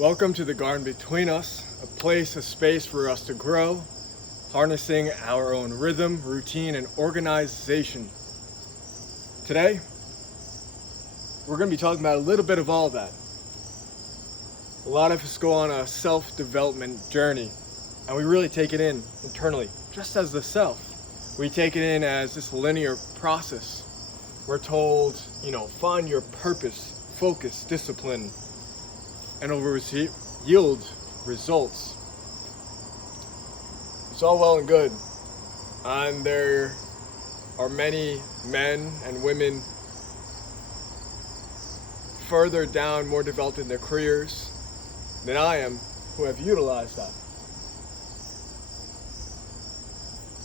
Welcome to the garden between us, a space for us to grow, harnessing our own rhythm, routine, and organization. Today, we're going to be talking about a little bit of all that. A lot of us go on a self-development journey, and we really take it in internally, just as the self. We take it in as this linear process. We're told, find your purpose, focus, discipline, and it will yield results. It's all well and good, and there are many men and women further down, more developed in their careers than I am, who have utilized that.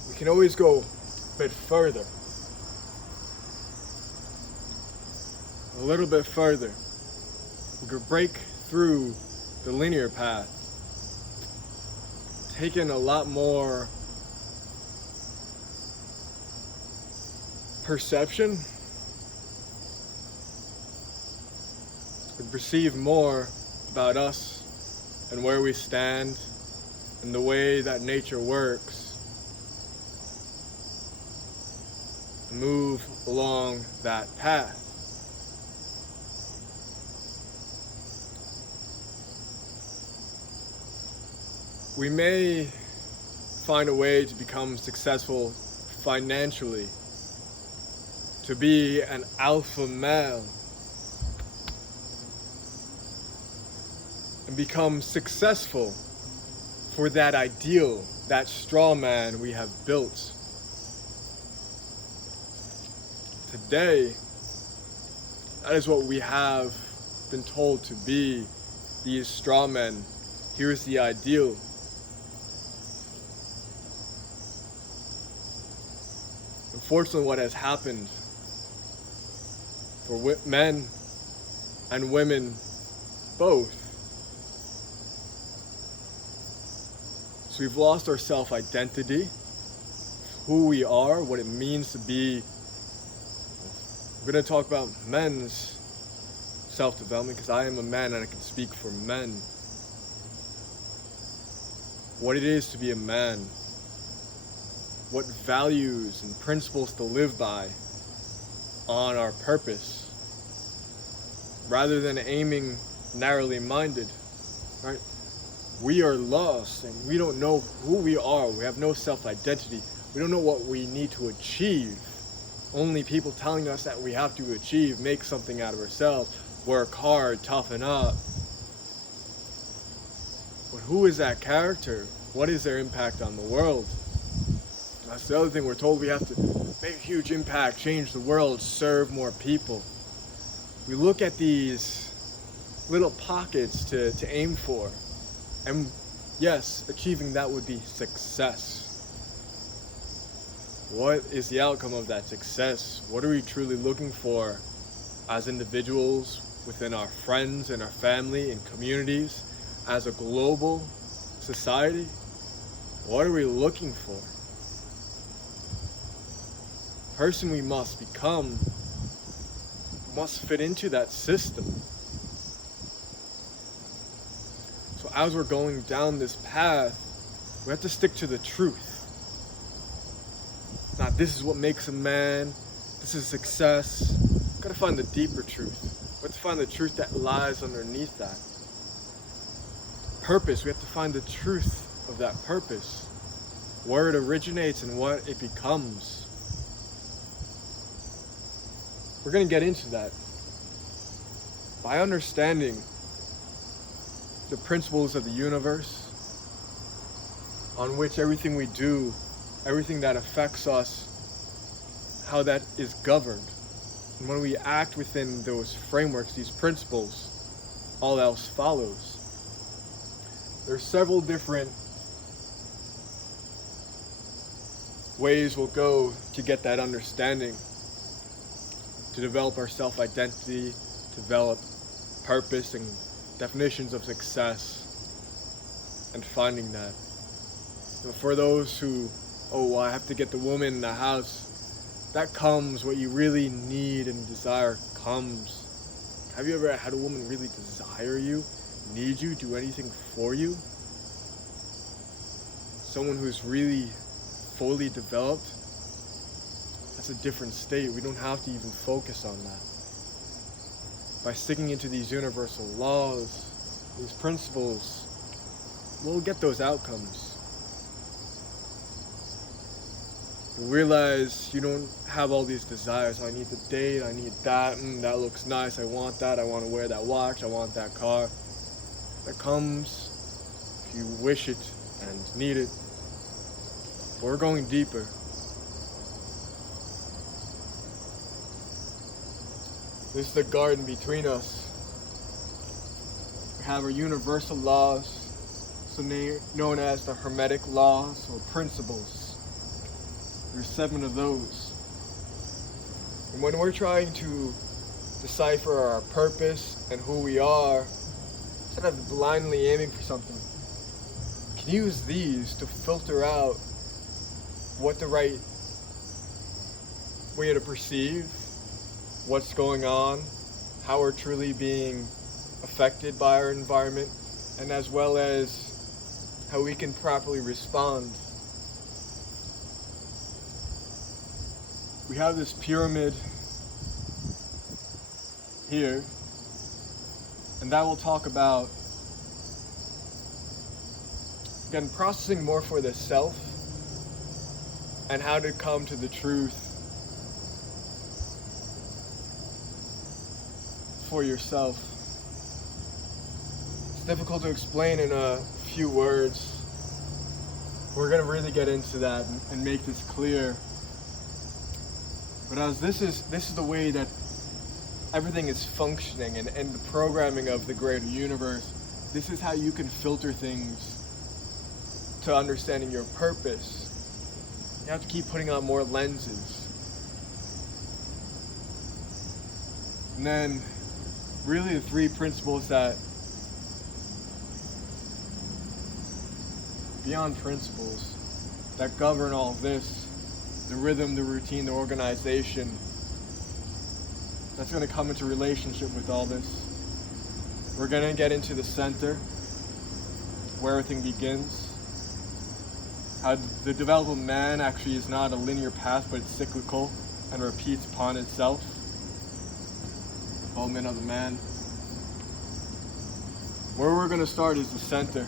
We can always go a bit further, a little bit further. We could break through the linear path, taking a lot more perception and perceive more about us and where we stand and the way that nature works, and move along that path. We may find a way to become successful financially, to be an alpha male, and become successful for that ideal, that straw man we have built. Today, that is what we have been told to be, these straw men. Here's the ideal. Unfortunately, what has happened for men and women both, so we've lost our self-identity, who we are, what it means to be. We're going to talk about men's self-development because I am a man and I can speak for men. What it is to be a man, what values and principles to live by on our purpose, rather than aiming narrowly minded, right? We are lost and we don't know who we are. We have no self-identity. We don't know what we need to achieve. Only people telling us that we have to achieve, make something out of ourselves, work hard, toughen up. But who is that character? What is their impact on the world? That's the other thing. We're told we have to make a huge impact, change the world, serve more people. We look at these little pockets to aim for. And yes, achieving that would be success. What is the outcome of that success? What are we truly looking for as individuals, within our friends and our family and communities, as a global society? What are we looking for? The person we must become must fit into that system. So as we're going down this path, we have to stick to the truth. Now, this is what makes a man. This is success. We've got to find the deeper truth. We have to find the truth that lies underneath that. Purpose. We have to find the truth of that purpose, where it originates and what it becomes. We're going to get into that by understanding the principles of the universe on which everything we do, everything that affects us, how that is governed. And when we act within those frameworks, these principles, all else follows. There are several different ways we'll go to get that understanding, to develop our self-identity, develop purpose and definitions of success, and finding that. So for those who, I have to get the woman in the house, that comes, what you really need and desire comes. Have you ever had a woman really desire you, need you, do anything for you? Someone who's really fully developed, that's a different state. We don't have to even focus on that. By sticking into these universal laws, these principles, we'll get those outcomes. You realize you don't have all these desires. I need to date, I need that, that looks nice, I want that, I want to wear that watch, I want that car. That comes if you wish it and need it. But we're going deeper. This is the garden between us. We have our universal laws, so known as the Hermetic laws or principles. There's 7 of those. And when we're trying to decipher our purpose and who we are, instead of blindly aiming for something, we can use these to filter out what the right way to perceive what's going on, how we're truly being affected by our environment, and as well as how we can properly respond. We have this pyramid here, and that will talk about, again, processing more for the self and how to come to the truth for yourself. It's difficult to explain in a few words. We're going to really get into that and make this clear. But as this is the way that everything is functioning and the programming of the greater universe, this is how you can filter things to understanding your purpose. You have to keep putting on more lenses. And then really the 3 principles that, beyond principles, that govern all of this, the rhythm, the routine, the organization, that's going to come into relationship with all this. We're going to get into the center, where everything begins. How the development of man actually is not a linear path, but it's cyclical and repeats upon itself. Development of the man. Where we're going to start is the center.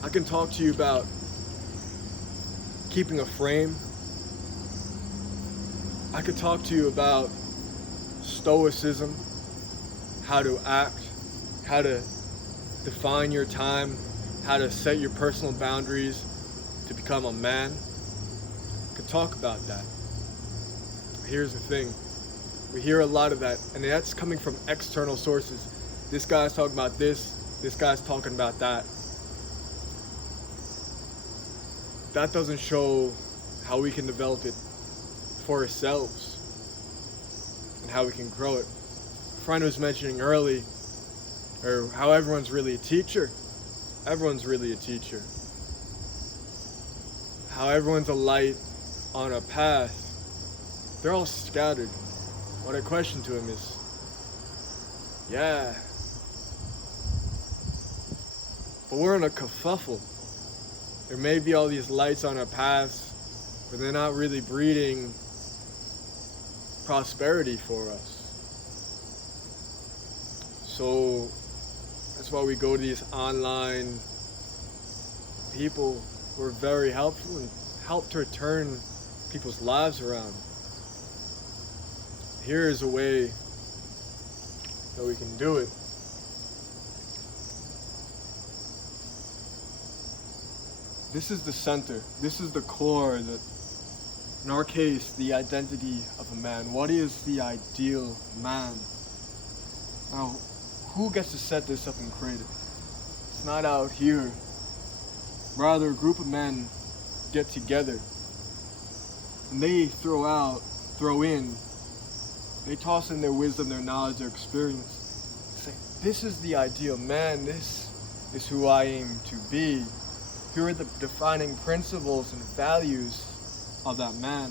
I can talk to you about keeping a frame. I could talk to you about stoicism, how to act, how to define your time, how to set your personal boundaries to become a man. I could talk about that. Here's the thing. We hear a lot of that, and that's coming from external sources. This guy's talking about this guy's talking about that. That doesn't show how we can develop it for ourselves and how we can grow it. A friend was mentioning early, or how everyone's really a teacher. Everyone's really a teacher. How everyone's a light on a path. They're all scattered. What I question to him is, yeah, but we're in a kerfuffle. There may be all these lights on our paths, but they're not really breeding prosperity for us. So that's why we go to these online people who are very helpful and help to turn people's lives around. Here is a way that we can do it. This is the center. This is the core, that, in our case, the identity of a man. What is the ideal man? Now, who gets to set this up and create it? It's not out here. Rather, a group of men get together and they throw in, they toss in their wisdom, their knowledge, their experience. Say, this is the ideal man. This is who I aim to be. Here are the defining principles and values of that man.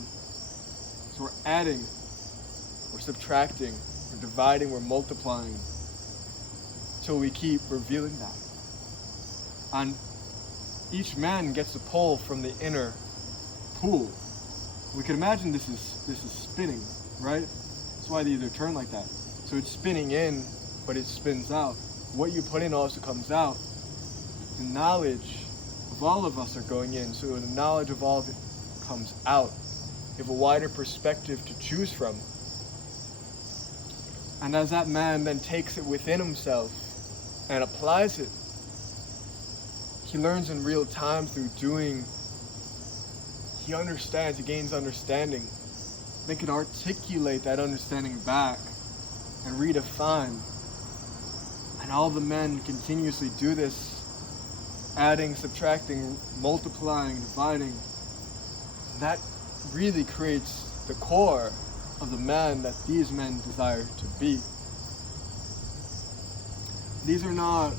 So we're adding, we're subtracting, we're dividing, we're multiplying, until we keep revealing that. And each man gets a pull from the inner pool. We can imagine this is spinning, right? That's why these are turned like that. So it's spinning in, but it spins out. What you put in also comes out. The knowledge of all of us are going in, so the knowledge of all of it comes out. You have a wider perspective to choose from. And as that man then takes it within himself and applies it, he learns in real time through doing. He understands, he gains understanding. They can articulate that understanding back and redefine. And all the men continuously do this, adding, subtracting, multiplying, dividing. And that really creates the core of the man that these men desire to be. These are not,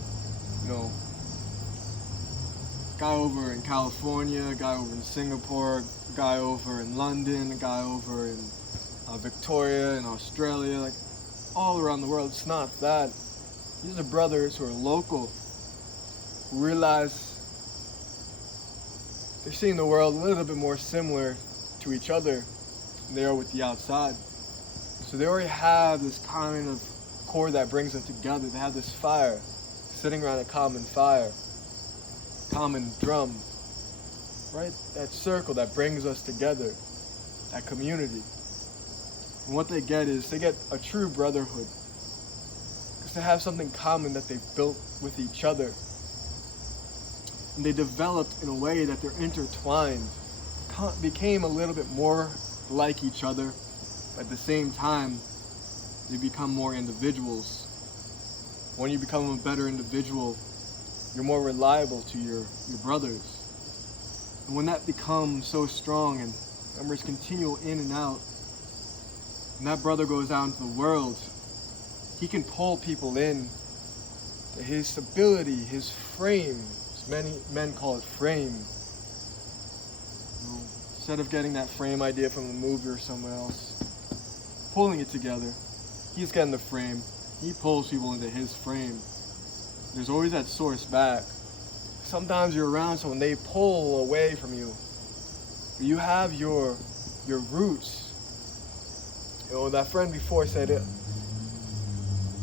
guy over in California, a guy over in Singapore, a guy over in London, a guy over in Victoria, in Australia, like all around the world. It's not that. These are brothers who are local, who realize they're seeing the world a little bit more similar to each other than they are with the outside. So they already have this kind of core that brings them together. They have this fire, sitting around a common fire, common drum, right? That circle that brings us together, that community. And what they get is they get a true brotherhood, because they have something common that they've built with each other. And they developed in a way that they're intertwined, became a little bit more like each other, but at the same time, they become more individuals. When you become a better individual, you're more reliable to your brothers. And when that becomes so strong and members continue in and out, and that brother goes out into the world, he can pull people in to his stability, his frame. Many men call it frame. Instead of getting that frame idea from a movie or someone else, pulling it together, he's getting the frame. He pulls people into his frame. There's always that source back. Sometimes you're around someone, they pull away from you. But you have your roots. That friend before said it.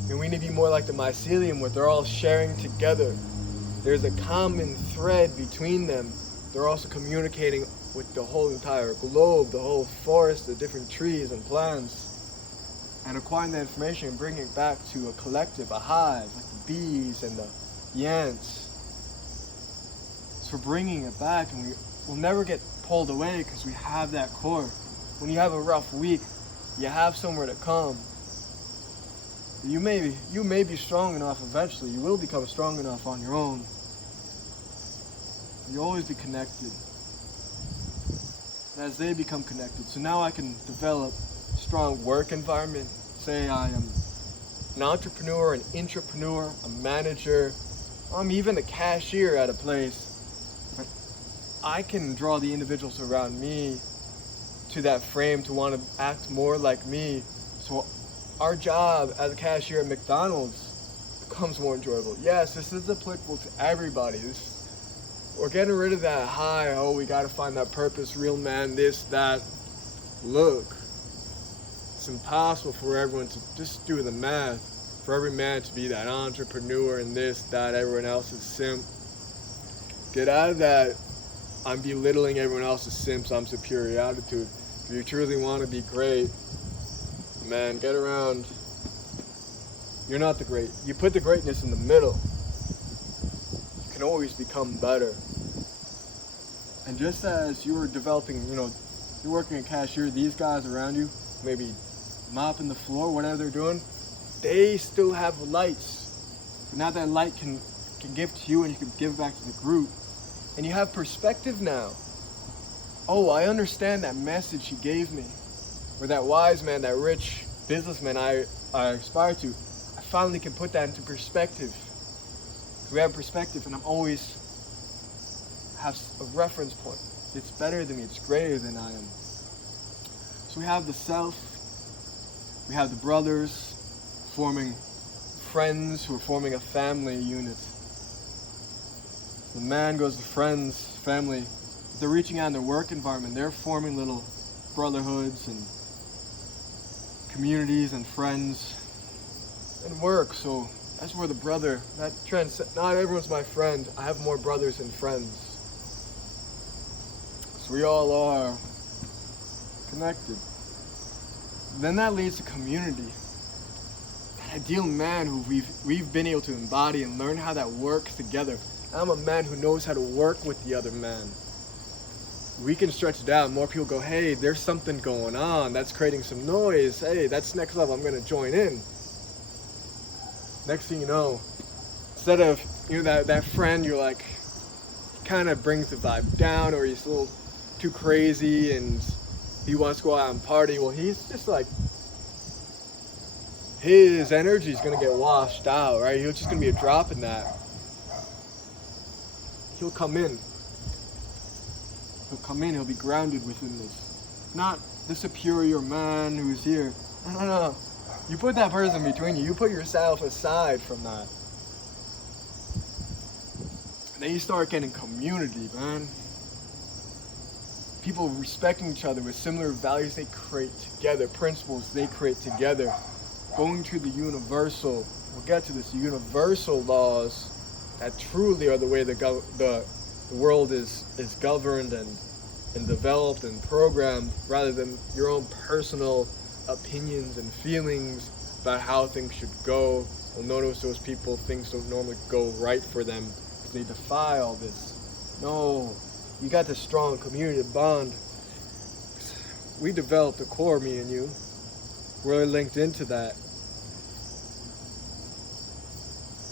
And we need to be more like the mycelium, where they're all sharing together. There's a common thread between them. They're also communicating with the whole entire globe, the whole forest, the different trees and plants, and acquiring that information and bringing it back to a collective, a hive, like the bees and the ants. So we're bringing it back, and we'll never get pulled away because we have that core. When you have a rough week, you have somewhere to come. You may be strong enough eventually. You will become strong enough on your own. You'll always be connected. And as they become connected, so now I can develop a strong work environment. Say I am an entrepreneur, an intrapreneur, a manager. I'm even a cashier at a place. But I can draw the individuals around me to that frame to want to act more like me. So our job as a cashier at McDonald's becomes more enjoyable. Yes, this is applicable to everybody. We're getting rid of that we got to find that purpose, real man, this, that. Look, it's impossible for everyone to just do the math. For every man to be that entrepreneur and this, that, everyone else is simp. Get out of that I'm belittling everyone else's simps, I'm superior attitude. If you truly want to be great, man, get around. You're not the great. You put the greatness in the middle. You can always become better. And just as you are developing, you're working a cashier, these guys around you, maybe mopping the floor, whatever they're doing, they still have lights. But now that light can give to you, and you can give it back to the group. And you have perspective now. Oh, I understand that message he gave me. Or that wise man, that rich businessman I aspire to. I finally can put that into perspective. We have perspective, and I'm always have a reference point. It's better than me. It's greater than I am. So we have the self, we have the brothers forming friends who are forming a family unit. The man goes to friends, family. They're reaching out in their work environment. They're forming little brotherhoods and communities and friends and work. So that's where the brother, that trend, not everyone's my friend. I have more brothers and friends. So we all are connected. Then that leads to community. That ideal man who we've been able to embody and learn how that works together. I'm a man who knows how to work with the other man. We can stretch it out. More people go, hey, there's something going on. That's creating some noise. Hey, that's next level. I'm going to join in. Next thing you know, instead of, that friend, you're like, kind of brings the vibe down, or he's a little too crazy and he wants to go out and party. Well, he's just like, his energy is going to get washed out, right? He's just going to be a drop in that. He'll come in. He'll be grounded within this. Not the superior man who's here. No. You put that person between you. You put yourself aside from that. And then you start getting community, man. People respecting each other with similar values they create together, principles they create together. Going to the universal, we'll get to this, universal laws that truly are the way the world is governed and developed and programmed, rather than your own personal opinions and feelings about how things should go. You'll notice those people, things don't normally go right for them because they defy all this. No, you got this strong community bond. We developed a core, me and you. We're linked into that.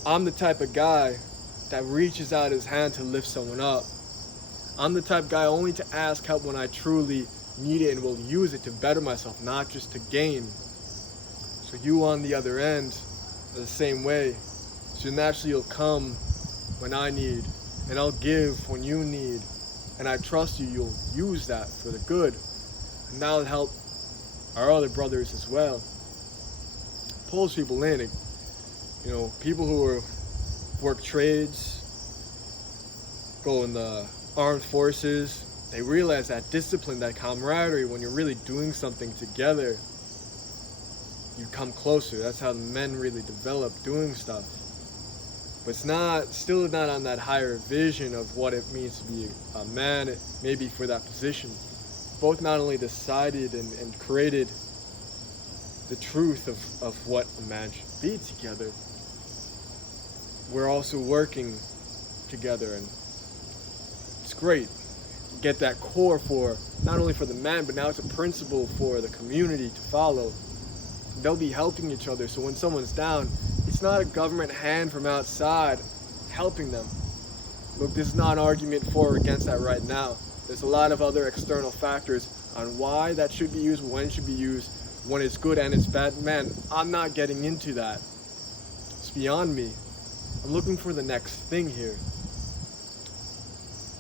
I'm the type of guy that reaches out his hand to lift someone up. I'm the type of guy only to ask help when I truly need it and will use it to better myself, not just to gain. So you on the other end are the same way. So naturally you'll come when I need, and I'll give when you need. And I trust you'll use that for the good. And that'll help our other brothers as well. Pulls people in. People who work trades, go in the armed forces, they realize that discipline, that camaraderie, when you're really doing something together, you come closer. That's how the men really develop doing stuff. But it's still not on that higher vision of what it means to be a man, maybe for that position. Both not only decided and created the truth of what a man should be together, we're also working together, and it's great. Get that core for not only for the man, but now it's a principle for the community to follow. They'll be helping each other, so when someone's down, it's not a government hand from outside helping them. Look, this is not an argument for or against that right now. There's a lot of other external factors on why that should be used, when it should be used, when it's good and it's bad. Man, I'm not getting into that. It's beyond me. I'm looking for the next thing here.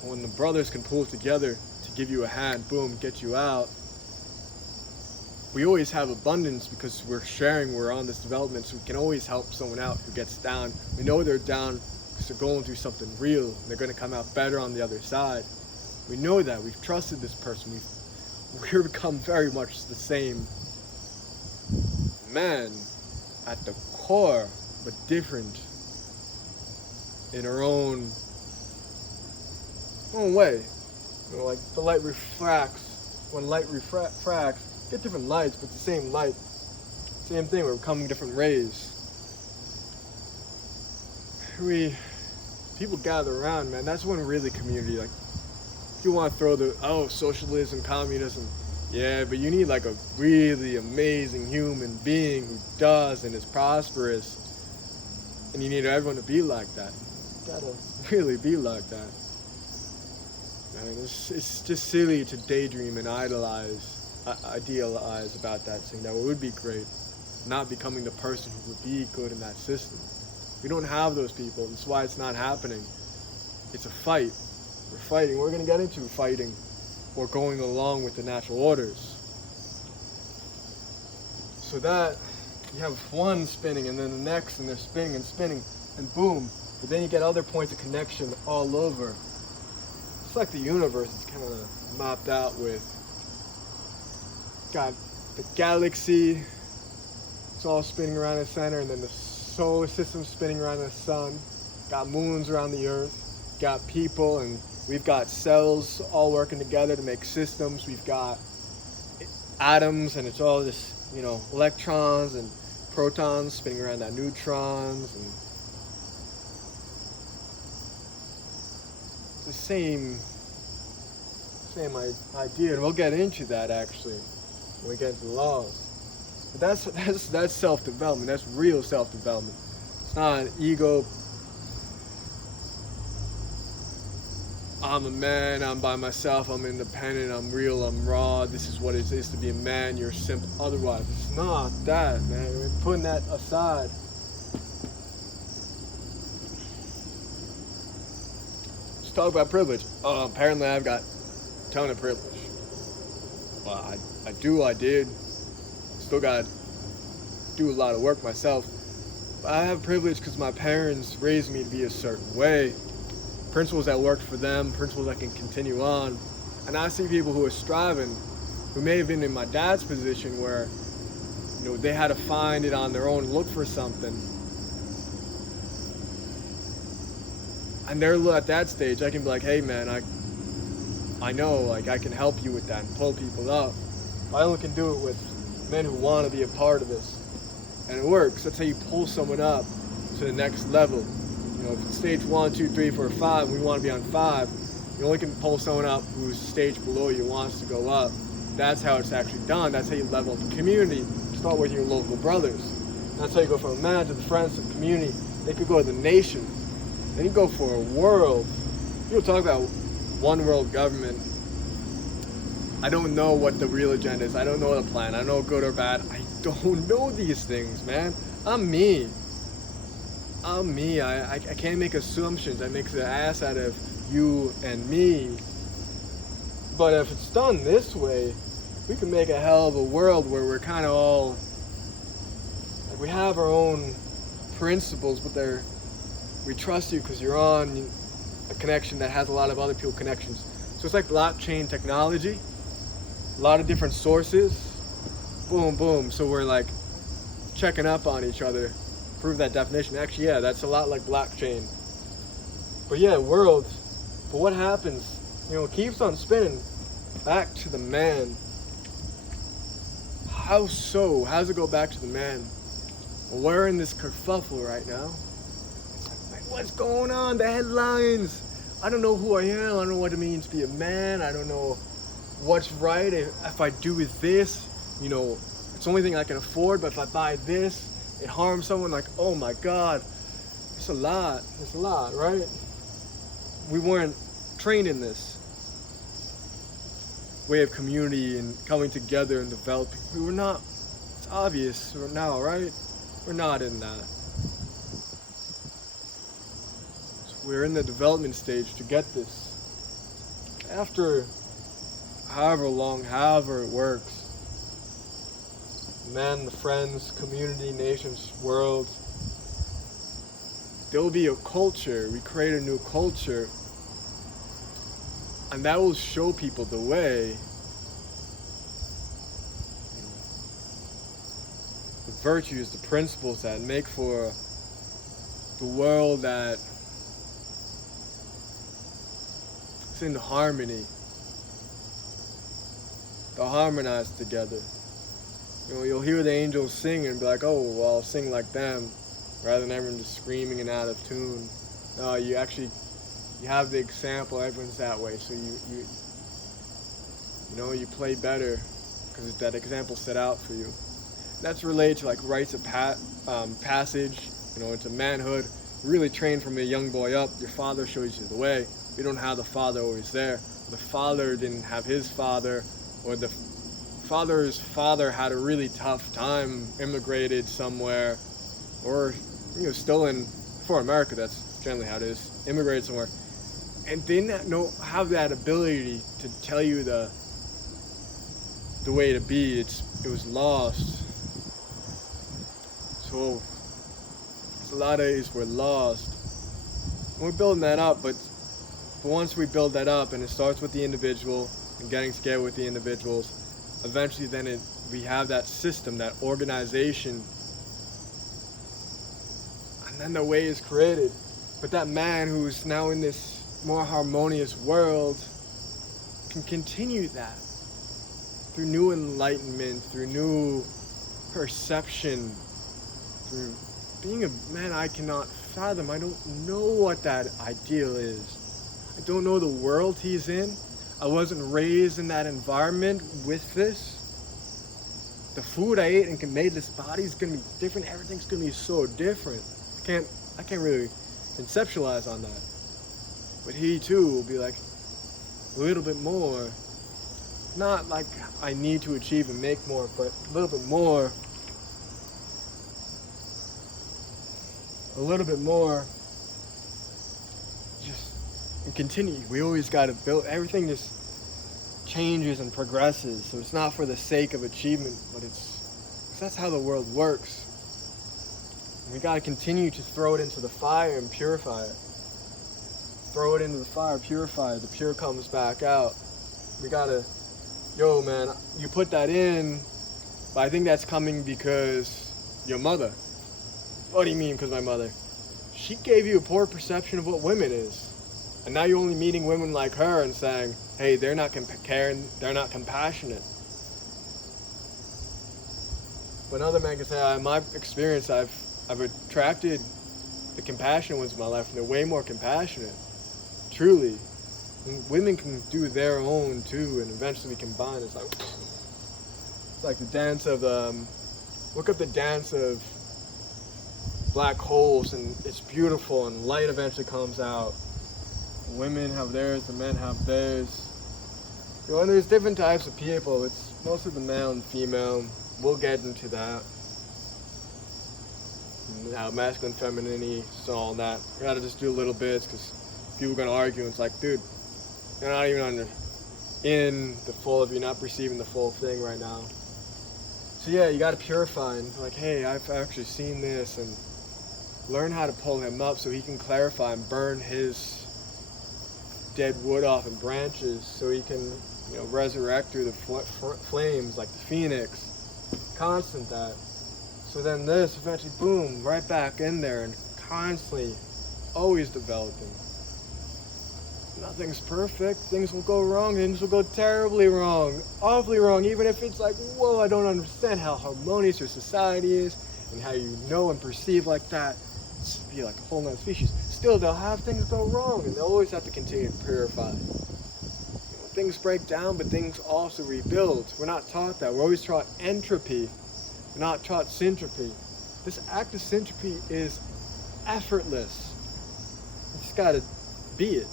When the brothers can pull together to give you a hand, boom, get you out. We always have abundance because we're sharing, we're on this development, so we can always help someone out who gets down. We know they're down because they're going through something real, and they're going to come out better on the other side. We know that. We've trusted this person. We've become very much the same man at the core, but different in our own way. Like the light refracts. When light refracts, get different lights, but the same light. Same thing, we're becoming different rays. People gather around, man. That's when really community, like, if you want to throw the, socialism, communism, yeah, but you need like a really amazing human being who does and is prosperous. And you need everyone to be like that. You gotta really be like that. I mean, it's just silly to daydream and idealize about that, saying that it would be great, not becoming the person who would be good in that system. We don't have those people. That's why it's not happening. It's a fight. We're fighting. We're going to get into fighting or going along with the natural orders. So that you have one spinning and then the next, and they're spinning and spinning, and boom. But then you get other points of connection all over. It's like the universe is kind of mapped out with, got the galaxy, it's all spinning around the center, and then the solar system spinning around the sun, got moons around the earth, got people, and we've got cells all working together to make systems. We've got atoms, and it's all this, electrons and protons spinning around that neutrons, and it's the same idea, and we'll get into that actually when we get into the laws. But that's self-development. That's real self-development. It's not an ego. I'm a man, I'm by myself, I'm independent, I'm real, I'm raw, this is what it is to be a man, you're simple. Otherwise, it's not that, man. We're putting that aside. Let's talk about privilege. Apparently I've got a ton of privilege. Well, I did. Still got to do a lot of work myself. But I have privilege because my parents raised me to be a certain way. Principles that worked for them, principles that can continue on. And I see people who are striving, who may have been in my dad's position where, they had to find it on their own, look for something. And they're at that stage, I can be like, hey man, I know, I can help you with that and pull people up. I only can do it with men who want to be a part of this. And it works. That's how you pull someone up to the next level. If it's stage 1, 2, 3, 4, 5, we want to be on 5, you only can pull someone up who's stage below you, wants to go up. That's how it's actually done. That's how you level up the community. Start with your local brothers. That's how you go from a man to the friends to the community. They could go to the nation. Then you go for a world. People talk about one world government. I don't know what the real agenda is. I don't know the plan. I don't know good or bad. I don't know these things, man. I'm me. I can't make assumptions. I make the ass out of you and me. But if it's done this way, we can make a hell of a world where we're kind of all, we have our own principles, but we trust you because you're on a connection that has a lot of other people connections. So it's like blockchain technology, a lot of different sources, boom, boom. So we're like checking up on each other. Prove that definition. Actually, yeah, that's a lot like blockchain. But yeah, world. But what happens? It keeps on spinning. Back to the man. How so? How does it go back to the man? Well, we're in this kerfuffle right now. It's like, what's going on? The headlines. I don't know who I am. I don't know what it means to be a man. I don't know what's right. If I do with this, it's the only thing I can afford. But if I buy this, it harms someone. Like, oh my God, it's a lot, right? We weren't trained in this way of community and coming together and developing. We were not, it's obvious now, right? We're not in that. So we're in the development stage to get this. After however long, however it works, men, the friends, community, nations, world, there will be a culture. We create a new culture, and that will show people the way. The virtues, the principles that make for the world that is in harmony. They'll harmonize together. You'll hear the angels sing and be like, oh, well, I'll sing like them, rather than everyone just screaming and out of tune. No, you have the example, everyone's that way, so you play better because that example set out for you. That's related to like rites of passage, into manhood. You really train from a young boy up. Your father shows you the way. You don't have the father always there. The father didn't have his father, or the father's father had a really tough time, immigrated somewhere, or still for America, that's generally how it is, immigrated somewhere, and didn't have that ability to tell you the way to be. It was lost. So a lot of days we're lost. We're building that up, but once we build that up, and it starts with the individual and getting together with the individuals, eventually then we have that system, that organization, and then the way is created. But that man who's now in this more harmonious world can continue that through new enlightenment, through new perception, through being a man I cannot fathom. I don't know what that ideal is. I don't know the world he's in. I wasn't raised in that environment with this. The food I ate and made this body is gonna be different. Everything's gonna be so different. I can't really conceptualize on that. But he too will be like a little bit more. Not like I need to achieve and make more, but a little bit more. A little bit more. And continue. We always got to build. Everything just changes and progresses. So it's not for the sake of achievement, but because that's how the world works. And we got to continue to throw it into the fire and purify it. Throw it into the fire, purify it. The pure comes back out. We got to, yo man, you put that in, but I think that's coming because your mother. What do you mean because my mother? She gave you a poor perception of what women is. And now you're only meeting women like her and saying, hey, they're not caring, they're not compassionate. But another man can say, in my experience, I've attracted the compassionate ones in my life, and they're way more compassionate. Truly. And women can do their own too, and eventually combine. It's like the dance of, look up the dance of black holes, and it's beautiful, and light eventually comes out. Women have theirs, the men have theirs. You know, and there's different types of people. It's mostly the male and female. We'll get into that. And how masculine, femininity, so all that. We gotta just do little bits because people are gonna argue. And it's like, dude, you're not even in the full of, you're not perceiving the full thing right now. So yeah, you gotta purify and like, hey, I've actually seen this, and learn how to pull him up so he can clarify and burn his dead wood off and branches so he can, you know, resurrect through the flames like the phoenix. Constant that. So then this eventually, boom, right back in there and constantly, always developing. Nothing's perfect. Things will go wrong. Things will go terribly wrong. Awfully wrong. Even if it's like, whoa, I don't understand how harmonious your society is and how you know and perceive like that. It's be like a whole nother species. Still, they'll have things go wrong, and they'll always have to continue to purify. You know, things break down, but things also rebuild. We're not taught that. We're always taught entropy. We're not taught syntropy. This act of syntropy is effortless. You just gotta be it.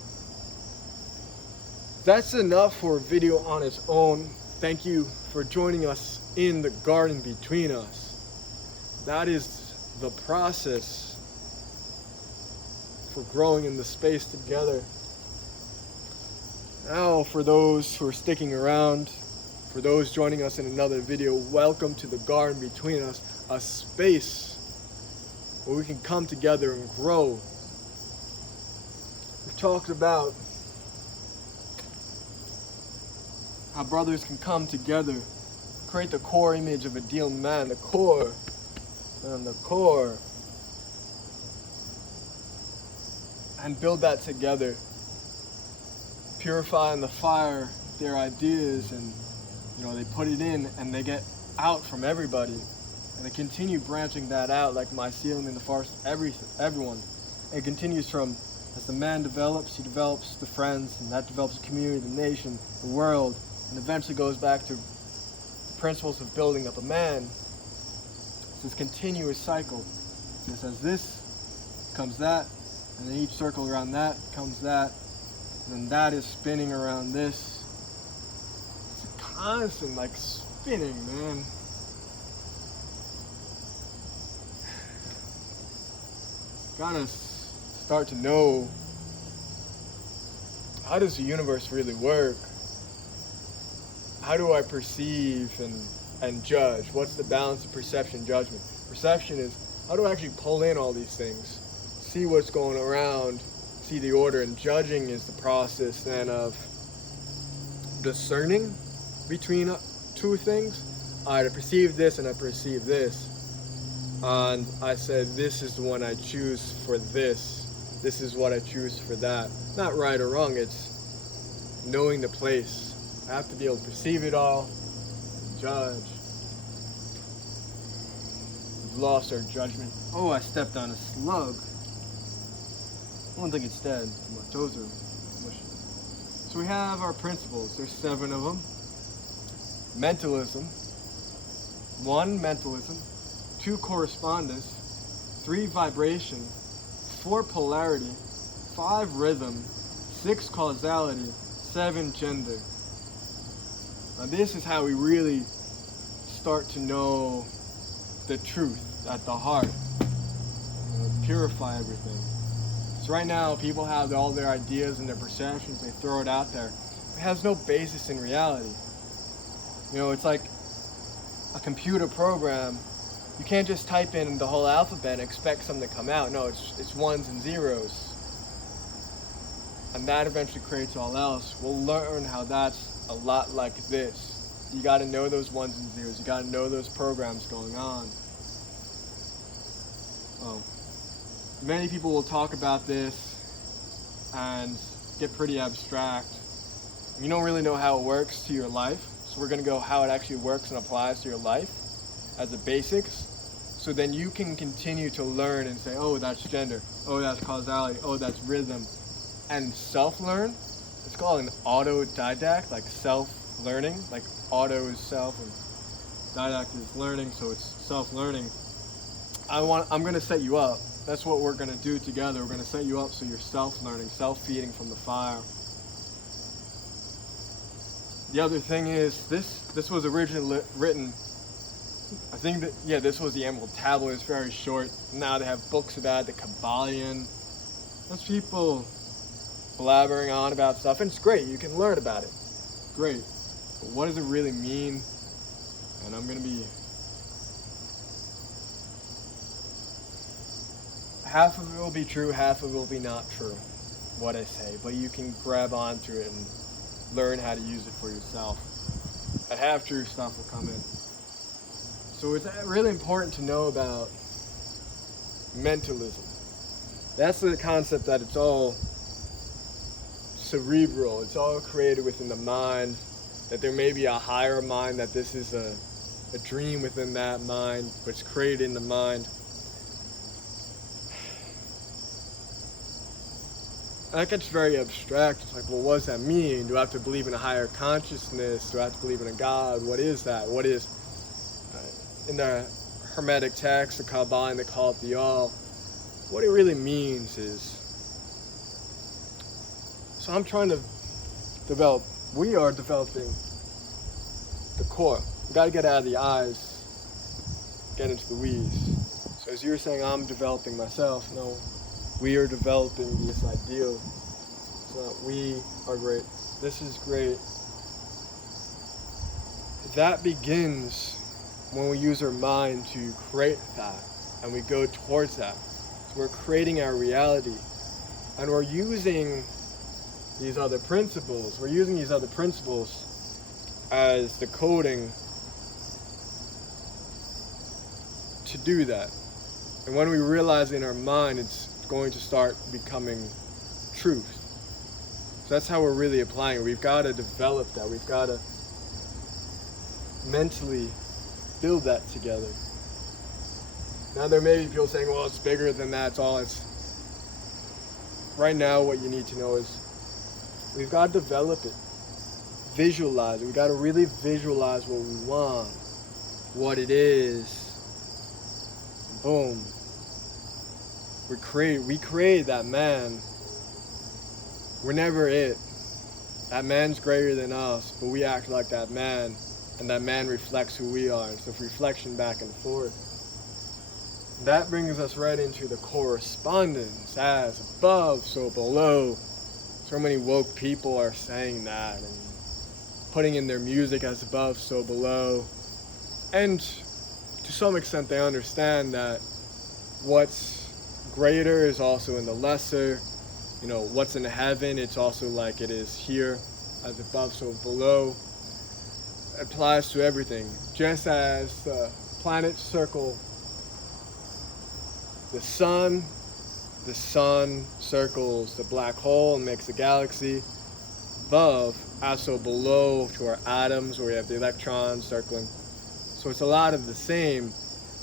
That's enough for a video on its own. Thank you for joining us in the garden between us. That is the process for growing in the space together. Now, for those who are sticking around, for those joining us in another video, welcome to the garden between us, a space where we can come together and grow. We've talked about how brothers can come together, create the core image of a ideal man, the core, and build that together, purify in the fire their ideas, and you know, they put it in and they get out from everybody, and they continue branching that out like mycelium in the forest, everyone. It continues from, as the man develops, he develops the friends, and that develops the community, the nation, the world, and eventually goes back to the principles of building up a man. It's this continuous cycle. Just as this comes that, and then each circle around that comes that, and then that is spinning around this. It's a constant, like, spinning, man. Gotta start to know, how does the universe really work? How do I perceive and judge? What's the balance of perception and judgment? Perception is How do I actually pull in all these things, see what's going around, see the order? And judging is the process then of discerning between two things. I perceive this and I perceive this, and I said this is the one I choose for this. This is what I choose for that. Not right or wrong, it's knowing the place. I have to be able to perceive it all, judge. We've lost our judgment. Oh, I stepped on a slug. I don't think it's dead. My toes are mushy. So we have our principles. There's 7 of them. Mentalism. 1, mentalism. 2, correspondence. 3, vibration. 4, polarity. 5, rhythm. 6, causality. 7, gender. Now this is how we really start to know the truth at the heart. Purify everything. So right now people have all their ideas and their perceptions, they throw it out there. It has no basis in reality. It's like a computer program. You can't just type in the whole alphabet and expect something to come out. No, it's ones and zeros. And that eventually creates all else. We'll learn how that's a lot like this. You gotta know those ones and zeros. You gotta know those programs going on. Many people will talk about this and get pretty abstract. You don't really know how it works to your life. So we're gonna go how it actually works and applies to your life as the basics. So then you can continue to learn and say, oh, that's gender. Oh, that's causality. Oh, that's rhythm. And self-learn. It's called an autodidact, like self-learning. Like auto is self and didact is learning, so it's self-learning. I'm gonna set you up. That's what we're gonna do together. We're gonna set you up so you're self-learning, self-feeding from the fire. The other thing is, this was originally written, I think that, yeah, this was the Emerald Tablet. It's very short. Now they have books about the Kabbalion. There's people blabbering on about stuff, and it's great. You can learn about it. Great. But what does it really mean? And I'm gonna be, half of it will be true, half of it will be not true, what I say, but you can grab onto it and learn how to use it for yourself. That half-true stuff will come in. So it's really important to know about mentalism. That's the concept that it's all cerebral, it's all created within the mind, that there may be a higher mind, that this is a dream within that mind, but it's created in the mind. That gets very abstract. It's like, well, what does that mean? Do I have to believe in a higher consciousness? Do I have to believe in a God? What is that? What is, in the Hermetic text, the Kabbalah, they call it the All. What it really means is, so I'm trying to develop, we are developing the core. We got to get out of the eyes, get into the we's. So as you were saying, I'm developing myself. No. We are developing this ideal. So we are great. This is great. That begins when we use our mind to create that, and we go towards that. So we're creating our reality, and we're using these other principles. We're using these other principles as the coding to do that. And when we realize in our mind, it's going to start becoming truth. So that's how we're really applying it. We've got to develop that. We've got to mentally build that together. Now there may be people saying, well, it's bigger than that. It's all it's. Right now what you need to know is we've got to develop it. Visualize it. We've got to really visualize what we want, what it is. Boom. We create that man. We're never it. That man's greater than us, but we act like that man, and that man reflects who we are. It's a reflection back and forth. That brings us right into the correspondence. As above, so below. So many woke people are saying that and putting in their music as above, so below. And to some extent they understand that what's greater is also in the lesser. What's in heaven, it's also like it is here, as above, so below. It applies to everything. Just as the planets circle the sun circles the black hole and makes a galaxy. Above, also below to our atoms, where we have the electrons circling. So it's a lot of the same,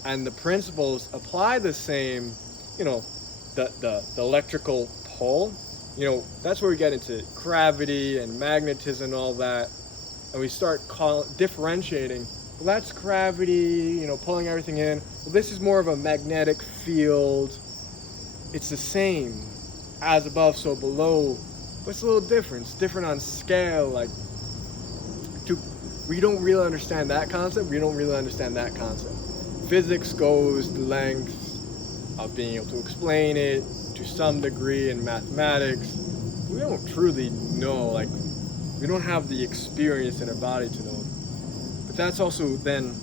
and the principles apply the same. The electrical pole, that's where we get into gravity and magnetism and all that, and we start differentiating. Well, that's gravity, pulling everything in. Well, this is more of a magnetic field. It's the same, as above, so below. But it's a little different. It's different on scale. We don't really understand that concept. We don't really understand that concept. Physics goes the length of being able to explain it to some degree in mathematics. We don't truly know. We don't have the experience in our body to know. But that's also then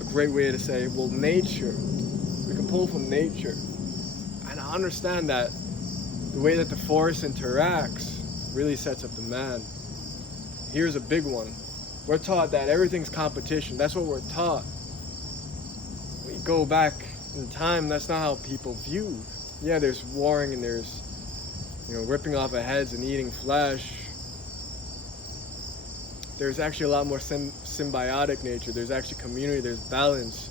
a great way to say, well, nature. We can pull from nature. And I understand that the way that the forest interacts really sets up the man. Here's a big one. We're taught that everything's competition. That's what we're taught. We go back in time, that's not how people viewed. Yeah, there's warring and there's, ripping off of heads and eating flesh. There's actually a lot more symbiotic nature. There's actually community, there's balance.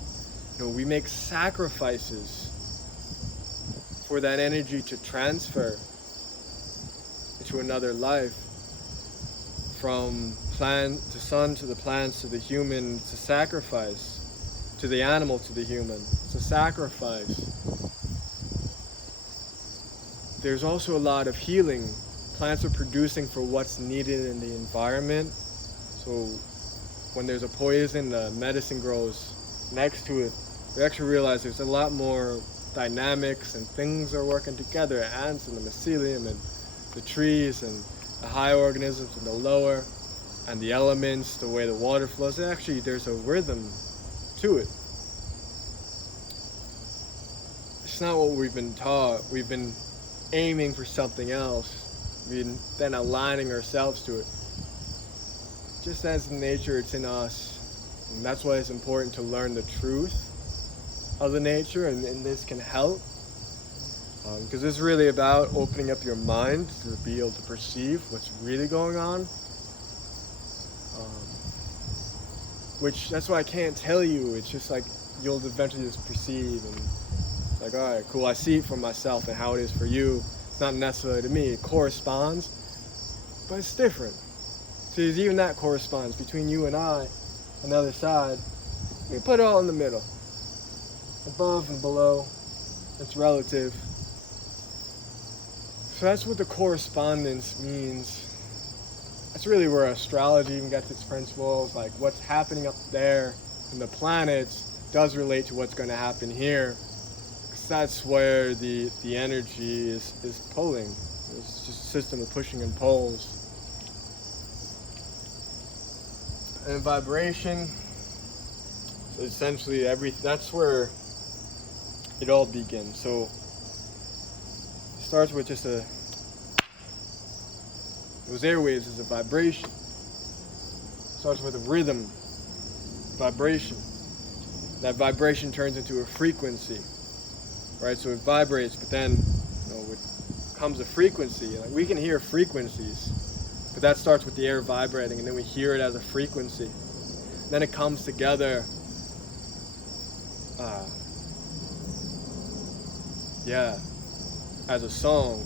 We make sacrifices for that energy to transfer into another life. From plant to sun to the plants to the human, it's a sacrifice. To the animal to the human, it's a sacrifice. There's also a lot of healing. Plants are producing for what's needed in the environment. So when there's a poison, the medicine grows next to it. We actually realize there's a lot more dynamics and things are working together. Ants and the mycelium and the trees and the higher organisms and the lower, and the elements, the way the water flows. Actually, there's a rhythm to it. It's not what we've been taught. We've been aiming for something else. We've been then aligning ourselves to it. Just as in nature, it's in us. And that's why it's important to learn the truth of the nature, and this can help. Because it's really about opening up your mind to be able to perceive what's really going on. Which, that's why I can't tell you. It's just like you'll eventually just perceive, and it's like, all right, cool, I see it for myself, and how it is for you. It's not necessarily to me. It corresponds, but it's different. So even that corresponds between you and I, on the other side. We put it all in the middle. Above and below. It's relative. So that's what the correspondence means. That's really where astrology even gets its principles. Like what's happening up there in the planets does relate to what's going to happen here. Because that's where the energy is pulling. It's just a system of pushing and pulls. And vibration, so essentially that's where it all begins. So it starts with just those airwaves is a vibration. It starts with a rhythm, vibration. That vibration turns into a frequency, right? So it vibrates, but then it comes a frequency. Like we can hear frequencies, but that starts with the air vibrating, and then we hear it as a frequency. Then it comes together. As a song,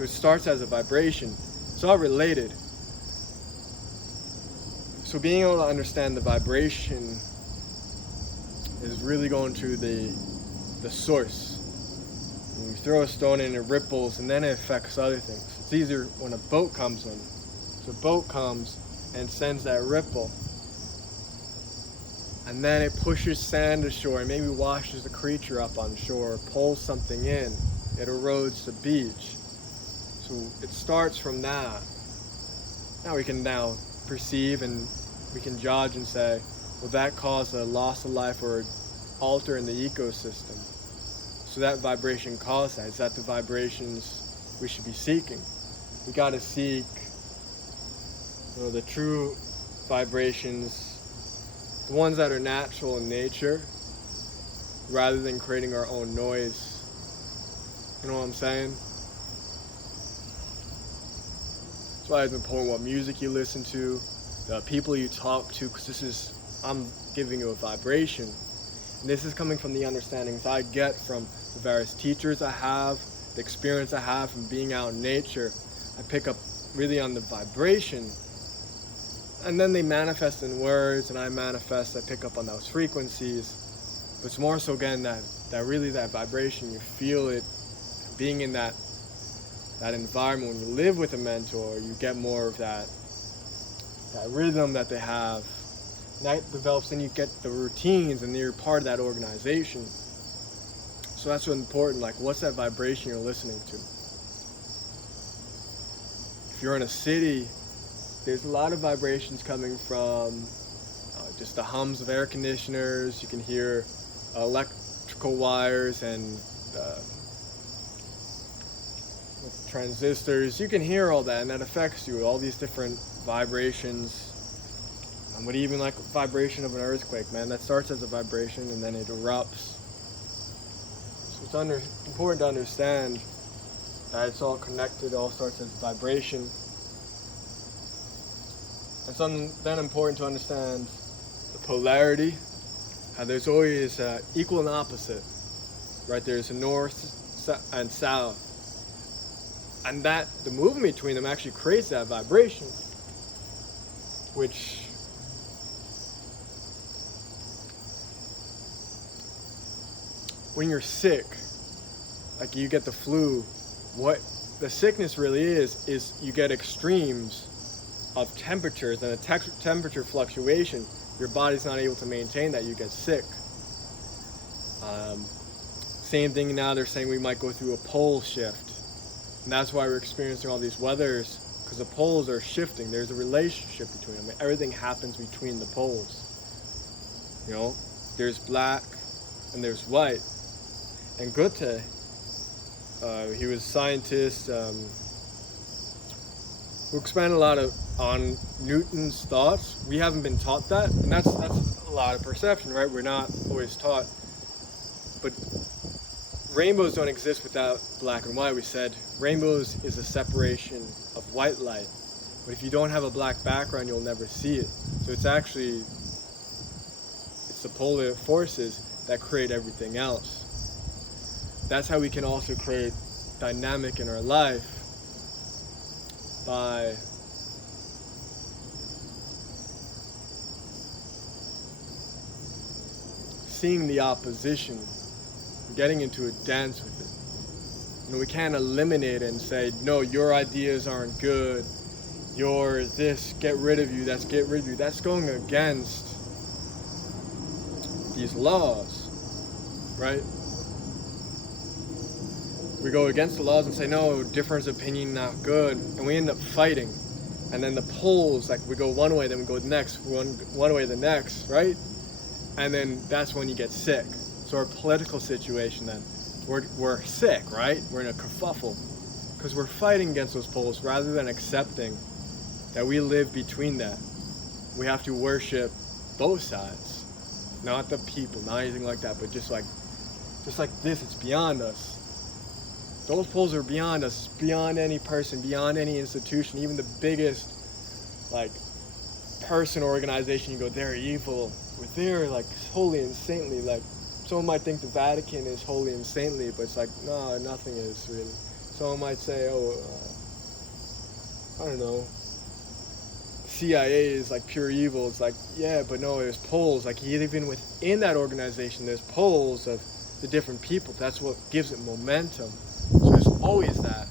So it starts as a vibration. It's all related. So being able to understand the vibration is really going to the source. When you throw a stone in, it ripples, and then it affects other things. It's easier when a boat comes in. So a boat comes and sends that ripple. And then it pushes sand ashore and maybe washes the creature up on shore, pulls something in. It erodes the beach. So it starts from that. Now we can perceive and we can judge and say, well, that caused a loss of life or alter in the ecosystem. So that vibration calls that. Is that the vibrations we should be seeking? We got to seek, the true vibrations, the ones that are natural in nature, rather than creating our own noise. You know what I'm saying? That's why it's important what music you listen to, the people you talk to, because I'm giving you a vibration. And this is coming from the understandings I get from the various teachers I have, the experience I have from being out in nature. I pick up really on the vibration, and then they manifest in words, and I pick up on those frequencies. But it's more so again that vibration, you feel it being in that environment. When you live with a mentor, you get more of that rhythm that they have. And that develops, and you get the routines, and you're part of that organization. So that's what's important, like what's that vibration you're listening to? If you're in a city, there's a lot of vibrations coming from just the hums of air conditioners. You can hear electrical wires and transistors. You can hear all that, and that affects you, all these different vibrations. But even like a vibration of an earthquake, man, that starts as a vibration and then it erupts. So it's important to understand that it's all connected, all starts as vibration. And then important to understand the polarity, how there's always equal and opposite, right? There's a north and south. And that the movement between them actually creates that vibration, which when you're sick, like you get the flu, what the sickness really is you get extremes of temperatures, and a temperature fluctuation, your body's not able to maintain that, you get sick. Same thing now, they're saying we might go through a pole shift. And that's why we're experiencing all these weathers, because the poles are shifting. There's a relationship between them. Everything happens between the poles. There's black and there's white. And Goethe, he was a scientist who expanded a lot on Newton's thoughts. We haven't been taught that, and that's a lot of perception, right? We're not always taught. But rainbows don't exist without black and white. We said rainbows is a separation of white light. But if you don't have a black background, you'll never see it. So it's the polar forces that create everything else. That's how we can also create dynamic in our life, by seeing the opposition, getting into a dance with it. We can't eliminate it and say, no, your ideas aren't good, you're this, get rid of you, that's get rid of you. That's going against these laws, right? We go against the laws and say, no, difference of opinion, not good, and we end up fighting. And then the poles, like we go one way, then we go the next, one way the next, right? And then that's when you get sick. So our political situation then, we're sick, right? We're in a kerfuffle because we're fighting against those poles rather than accepting that we live between that. We have to worship both sides, not the people, not anything like that, but just like this, it's beyond us. Those poles are beyond us, beyond any person, beyond any institution, even the biggest person or organization. You go, they're evil, or they're holy and saintly. Someone might think the Vatican is holy and saintly, but it's no, nothing is really. Someone might say, I don't know, CIA is pure evil. It's yeah, but no, there's poles. Even within that organization, there's poles of the different people. That's what gives it momentum. So there's always that.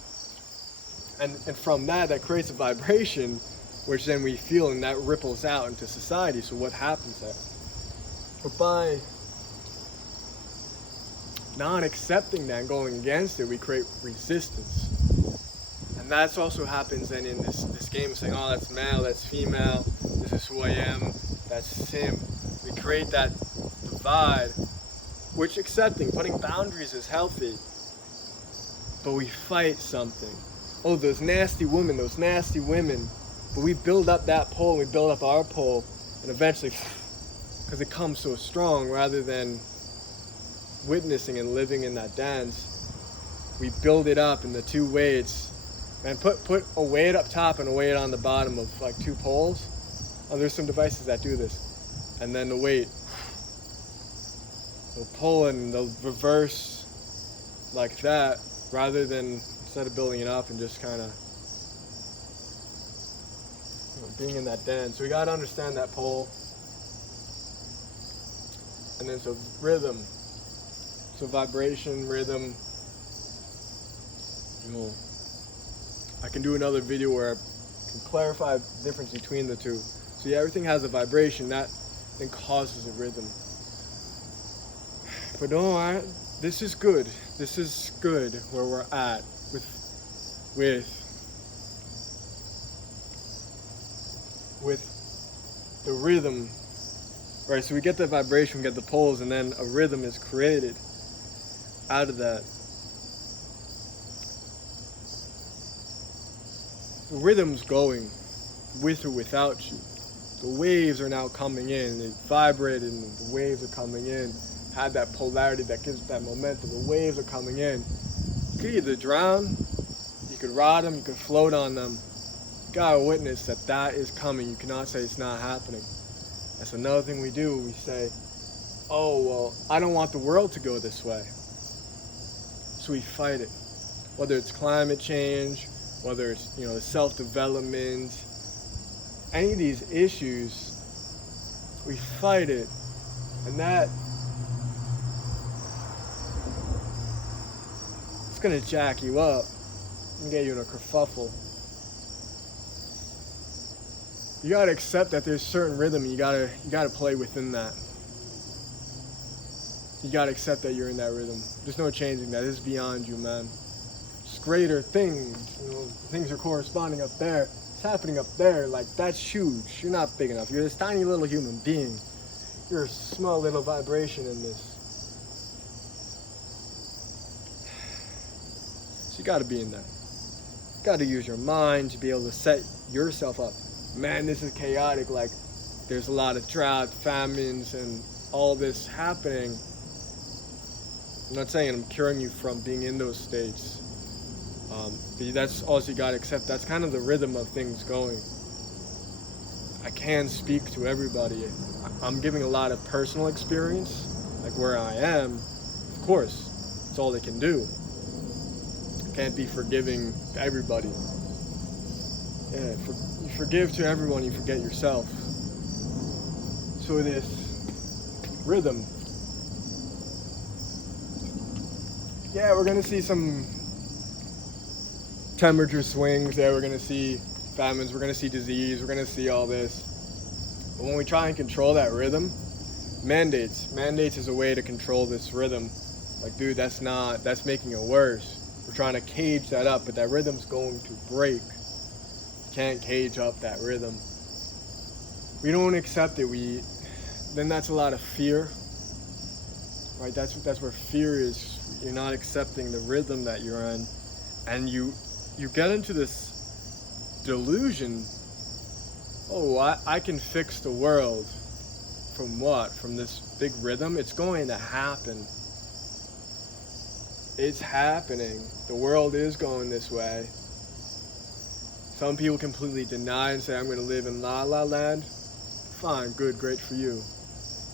And from that creates a vibration, which then we feel, and that ripples out into society. So what happens there? But by not accepting that and going against it, we create resistance. And that's also happens then in this game, saying, oh, that's male, that's female, this is who I am, that's him. We create that divide which accepting, putting boundaries is healthy. But we fight something. Oh, those nasty women. But we build up that pole, we build up our pole, and eventually, because it comes so strong, rather than witnessing and living in that dance, we build it up in the two weights. Man, put a weight up top and a weight on the bottom of like two poles. Oh, there's some devices that do this. And then the weight, they'll pull and they'll reverse like that, rather than, instead of building it up and just kind of being in that dance. So we got to understand that pole. And then so rhythm. So vibration, rhythm. I can do another video where I can clarify the difference between the two. So yeah, everything has a vibration that then causes a rhythm. But no, this is good. This is good where we're at with the rhythm. Right, so we get the vibration, we get the poles, and then a rhythm is created out of that. The rhythm's going with or without you. The waves are now coming in. They vibrate and the waves are coming in. Had that polarity that gives that momentum. The waves are coming in. You could either drown, you could ride them, you could float on them. You gotta witness that is coming. You cannot say it's not happening. That's another thing we do. We say, oh, well, I don't want the world to go this way. So we fight it. Whether it's climate change, whether it's, the self-development, any of these issues, we fight it. And that, it's gonna jack you up and get you in a kerfuffle. You gotta accept that there's certain rhythm, and you gotta play within that. You gotta accept that you're in that rhythm. There's no changing that. It's beyond you, man. It's greater things. Things are corresponding up there. It's happening up there. Like, that's huge. You're not big enough. You're this tiny little human being. You're a small little vibration in this. So you gotta be in that. You gotta use your mind to be able to set yourself up. Man, this is chaotic. Like, there's a lot of drought, famines, and all this happening. I'm not saying I'm curing you from being in those states. That's all you gotta accept. That's kind of the rhythm of things going. I can't speak to everybody. I'm giving a lot of personal experience, like where I am. Of course, it's all they can do. I can't be forgiving to everybody. Yeah, you forgive to everyone, you forget yourself. So this rhythm. Yeah, we're gonna see some temperature swings. Yeah, we're gonna see famines. We're gonna see disease. We're gonna see all this. But when we try and control that rhythm, mandates is a way to control this rhythm. Like, dude, that's making it worse. We're trying to cage that up, but that rhythm's going to break. You can't cage up that rhythm. We don't accept it. Then that's a lot of fear. Right? That's where fear is. You're not accepting the rhythm that you're in, and you get into this delusion. Oh, I can fix the world. From what? From this big rhythm? It's going to happen. It's happening. The world is going this way. Some people completely deny and say, I'm going to live in La La Land. Fine, good, great for you.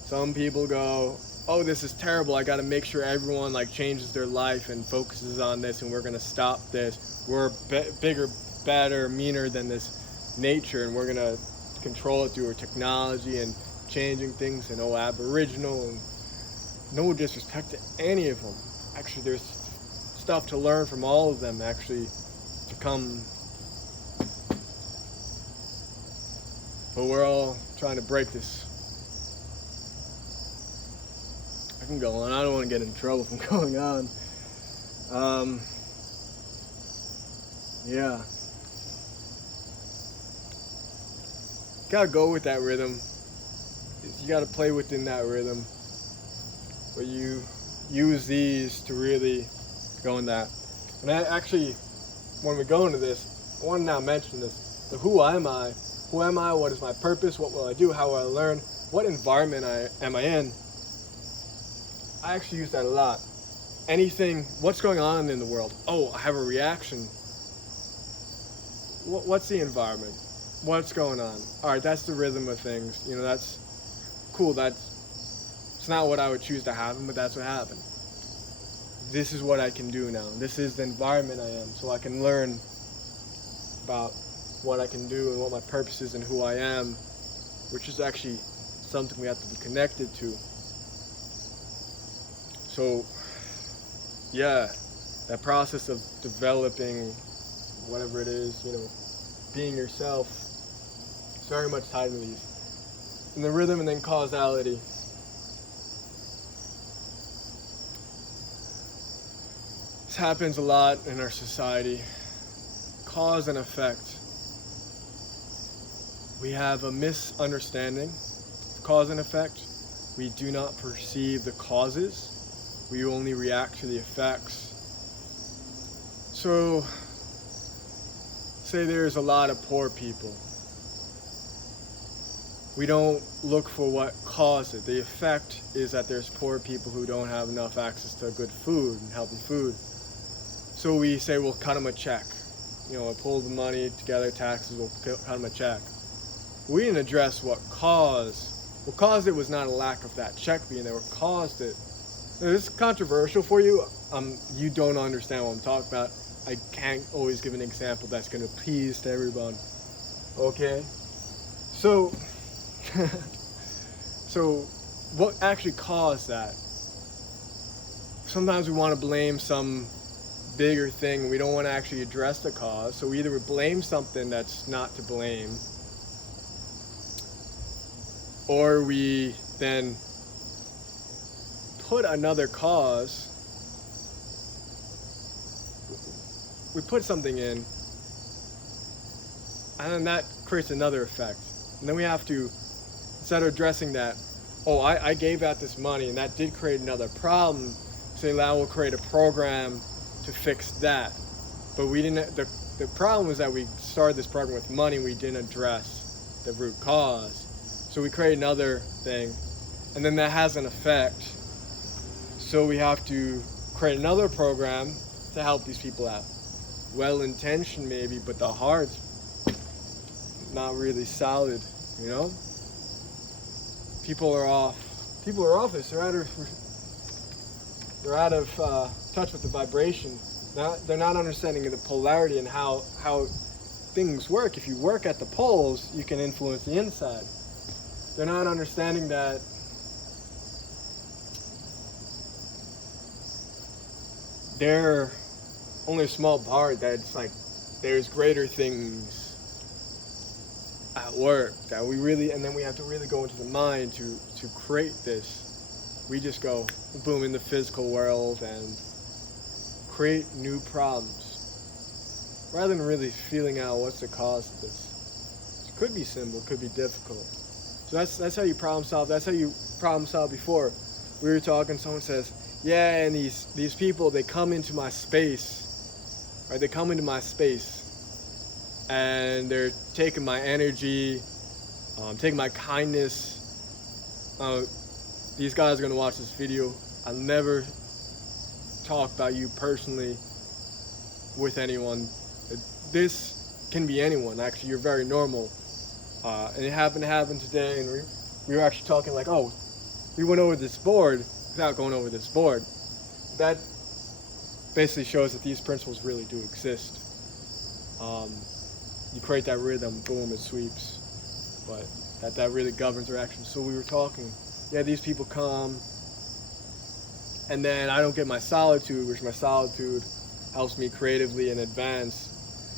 Some people go, oh, this is terrible. I got to make sure everyone changes their life and focuses on this, and we're going to stop this. We're bigger, better, meaner than this nature, and we're going to control it through our technology and changing things, and Aboriginal, and no disrespect to any of them. Actually, there's stuff to learn from all of them, actually, to come. But we're all trying to break this. I can go on. I don't want to get in trouble from going on. Yeah. You gotta go with that rhythm. You gotta play within that rhythm. Where you use these to really go in that. And I actually, when we go into this, I want to now mention this. The who am I? Who am I? What is my purpose? What will I do? How will I learn? What environment am I in? I actually use that a lot. Anything, what's going on in the world? Oh, I have a reaction. What's the environment? What's going on? All right, that's the rhythm of things. You know, that's cool. It's not what I would choose to happen, but that's what happened. This is what I can do now. This is the environment I am, so I can learn about what I can do and what my purpose is and who I am, which is actually something we have to be connected to. So, yeah, that process of developing whatever it is, you know, being yourself, it's very much tied to these. And the rhythm and then causality. This happens a lot in our society. Cause and effect. We have a misunderstanding of cause and effect. We do not perceive the causes. We only react to the effects. So, say there's a lot of poor people. We don't look for what caused it. The effect is that there's poor people who don't have enough access to good food and healthy food. So we say we'll cut them a check. You know, we'll pull the money together, taxes, we'll cut them a check. We didn't address what caused. What caused it was not a lack of that check being there. What caused it? Now, this is controversial for you. You don't understand what I'm talking about. I can't always give an example that's going to appease to everyone. Okay? So, so what actually caused that? Sometimes we want to blame some bigger thing. We don't want to actually address the cause. So we either blame something that's not to blame, or we then put another cause. We put something in, and then that creates another effect. And then we have to, instead of addressing that, oh, I gave out this money and that did create another problem, so now we'll create a program to fix that. But we didn't, the problem was that we started this program with money, we didn't address the root cause. So we create another thing, and then that has an effect. So we have to create another program to help these people out. Well-intentioned maybe, but the heart's not really solid, you know? People are off this. They're out of touch with the vibration. They're not understanding the polarity and how things work. If you work at the poles, you can influence the inside. They're not understanding that they're only a small part, that it's like there's greater things at work that we really, and then we have to really go into the mind to create this. We just go boom in the physical world and create new problems rather than really feeling out what's the cause of this. It could be simple, it could be difficult. So that's how you problem solve. That's how you problem solve before. We were talking, someone says, yeah, and these people, they come into my space, right? They come into my space and they're taking my energy, taking my kindness. These guys are gonna watch this video. I'll never talk about you personally with anyone. This can be anyone, actually. You're very normal. And it happened to happen today, and we were actually talking like, oh, we went over this board without going over this board. That basically shows that these principles really do exist. You create that rhythm, boom, it sweeps. But that really governs our actions. So we were talking, yeah, these people come, and then I don't get my solitude, which my solitude helps me creatively and advance.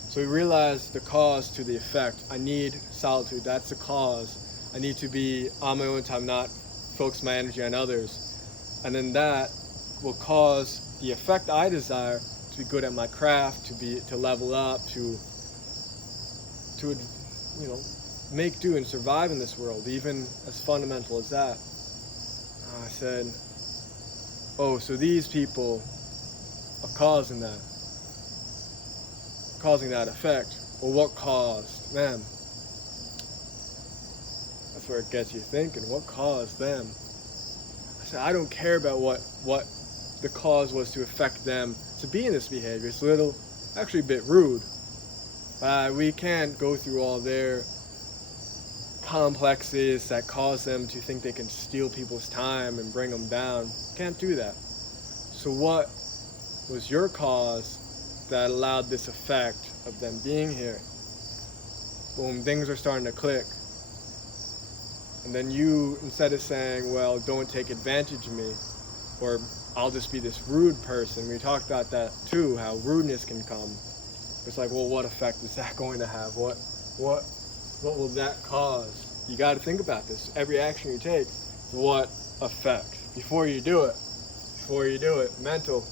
So we realized the cause to the effect. I need solitude, that's the cause. I need to be on my own time, not focus my energy on others. And then that will cause the effect I desire to be good at my craft, to level up, to make do and survive in this world, even as fundamental as that. I said, oh, so these people are causing that effect. Well, what caused them? That's where it gets you thinking. What caused them? I said, I don't care about what the cause was to affect them to be in this behavior. It's actually a bit rude. We can't go through all their complexes that cause them to think they can steal people's time and bring them down. Can't do that. So what was your cause that allowed this effect of them being here? Boom, things are starting to click. And then you, instead of saying, well, don't take advantage of me, or I'll just be this rude person, we talked about that too, how rudeness can come. It's like, well, what effect is that going to have? What will that cause? You got to think about this. Every action you take, what effect? Before you do it, mental,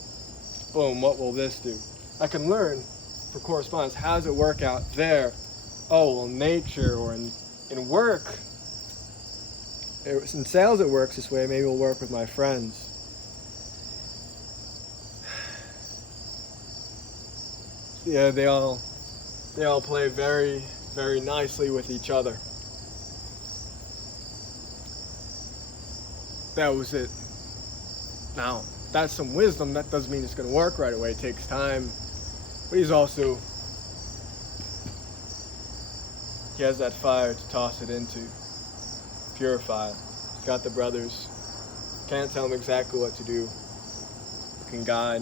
boom, what will this do? I can learn for correspondence. How does it work out there? Oh, well, nature or in work. In sales it works this way. Maybe we'll work with my friends. Yeah, they all play very, very nicely with each other. That was it. Now, that's some wisdom. That doesn't mean it's going to work right away. It takes time. But he has that fire to toss it into. Purify. He's got the brothers. Can't tell him exactly what to do. He can guide.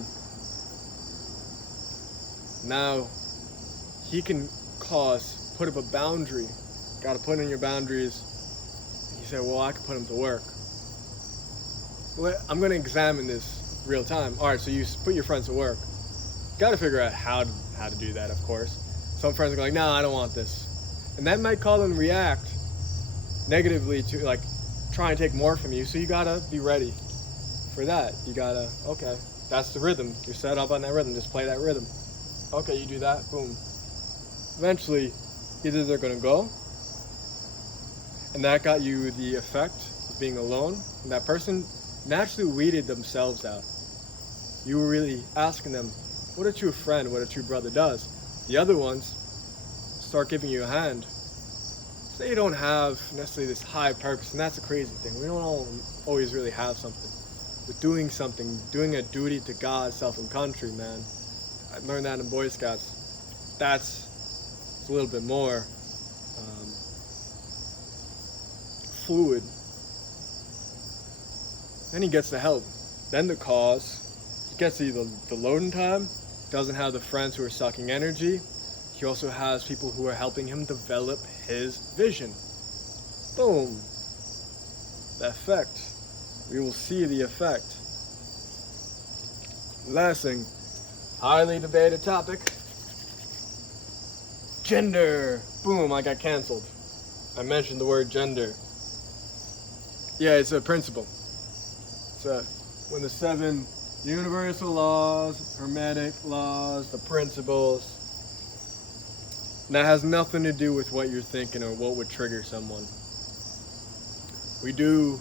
Now, he can put up a boundary. Got to put in your boundaries. He said, well, I can put him to work. Well, I'm going to examine this real time. All right, so you put your friends to work. Got to figure out how to do that, of course. Some friends are like, no, I don't want this. And that might cause them to react negatively to, like, try and take more from you. So you got to be ready for that. You got to, okay, that's the rhythm. You're set up on that rhythm. Just play that rhythm. Okay, you do that, boom. Eventually, either they're going to go, and that got you the effect of being alone, and that person naturally weeded themselves out. You were really asking them, what a true friend, what a true brother does. The other ones start giving you a hand. Say you don't have necessarily this high purpose, and that's a crazy thing. We don't all always really have something. But doing something, doing a duty to God, self, and country, man. I learned that in Boy Scouts. That's a little bit more fluid. Then he gets the help. Then the cause. He gets the loading time. Doesn't have the friends who are sucking energy. He also has people who are helping him develop his vision. Boom. The effect. We will see the effect. Last thing. Highly debated topic. Gender. Boom, I got canceled. I mentioned the word gender. Yeah, it's a principle. When the 7 universal laws, hermetic laws, the principles, and that has nothing to do with what you're thinking or what would trigger someone. We do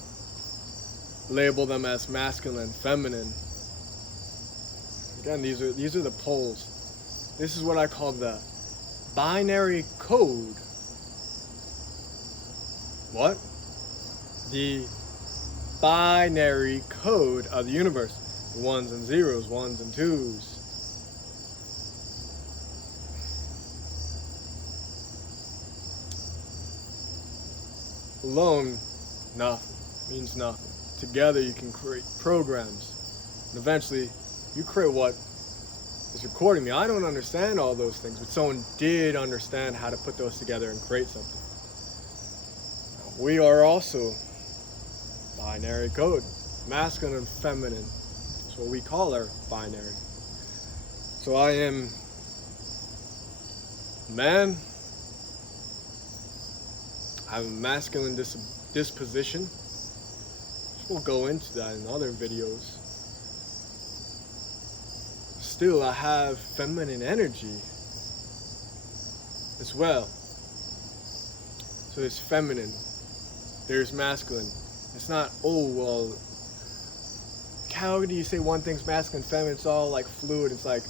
label them as masculine, feminine. Again, these are the poles. This is what I call the binary code. What? The binary code of the universe. Ones and zeros, ones and twos. Alone, nothing. Means nothing. Together you can create programs. And eventually, you create what is recording me. I don't understand all those things, but someone did understand how to put those together and create something. We are also binary code. Masculine and feminine. That's what we call our binary. So I am man. I have a masculine disposition. We'll go into that in other videos. Still, I have feminine energy as well. So there's feminine, there's masculine. It's not, oh, well, how do you say one thing's masculine, feminine? It's all like fluid. It's like,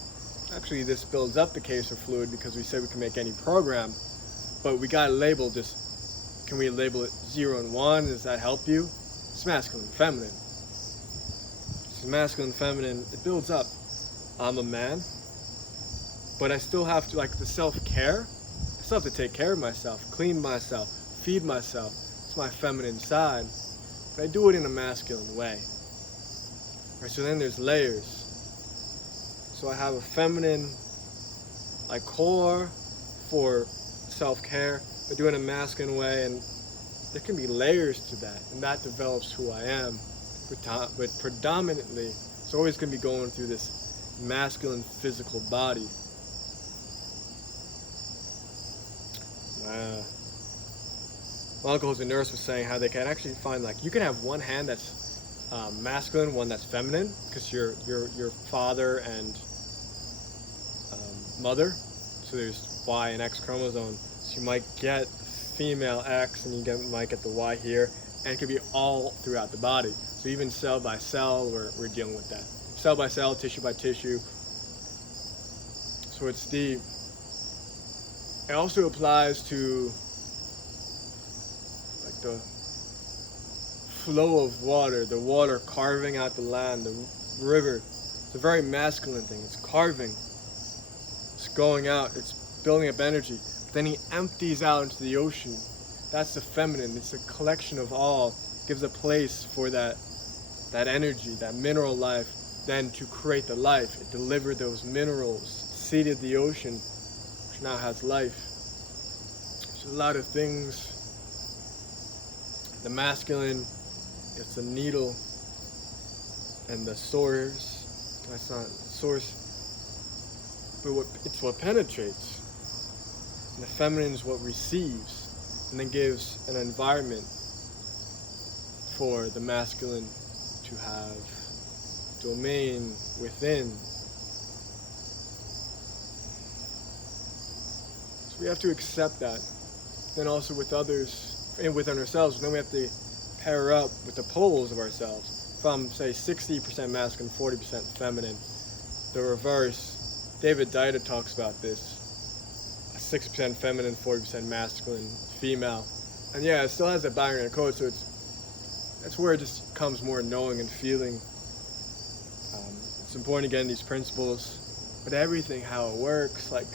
actually this builds up the case for fluid because we say we can make any program, but we gotta label just, can we label it 0 and 1? Does that help you? It's masculine, feminine. It's masculine, feminine, it builds up. I'm a man, but I still have to, like the self-care, I still have to take care of myself, clean myself, feed myself. It's my feminine side, but I do it in a masculine way. Right, so then there's layers. So I have a feminine like core for self-care, but do it in a masculine way, and there can be layers to that, and that develops who I am. But predominantly, it's always going to be going through this masculine physical body. My uncle who's a nurse was saying how they can actually find, like, you can have one hand that's masculine, one that's feminine, because your father and mother, so there's Y and X chromosome, so you might get female X and you might get the Y here, and it could be all throughout the body. So even cell by cell, we're dealing with that. Cell by cell, tissue by tissue. So it's deep. It also applies to like the flow of water, the water carving out the land, the river. It's a very masculine thing. It's carving. It's going out. It's building up energy. Then he empties out into the ocean. That's the feminine. It's a collection of all. It gives a place for that energy, that mineral life, then to create the life. It delivered those minerals, seeded the ocean, which now has life. There's a lot of things. The masculine, it's the needle and the source. That's not source, but it's what penetrates. And the feminine is what receives, and then gives an environment for the masculine to have domain within. So we have to accept that. Then also with others and within ourselves, then we have to pair up with the poles of ourselves. If I'm, say, 60% masculine, 40% feminine, the reverse, David Deida talks about this. 6% feminine, 40% masculine, female. And yeah, it still has that binary code, so that's where it just comes more knowing and feeling. It's important to get in these principles, but everything, how it works, like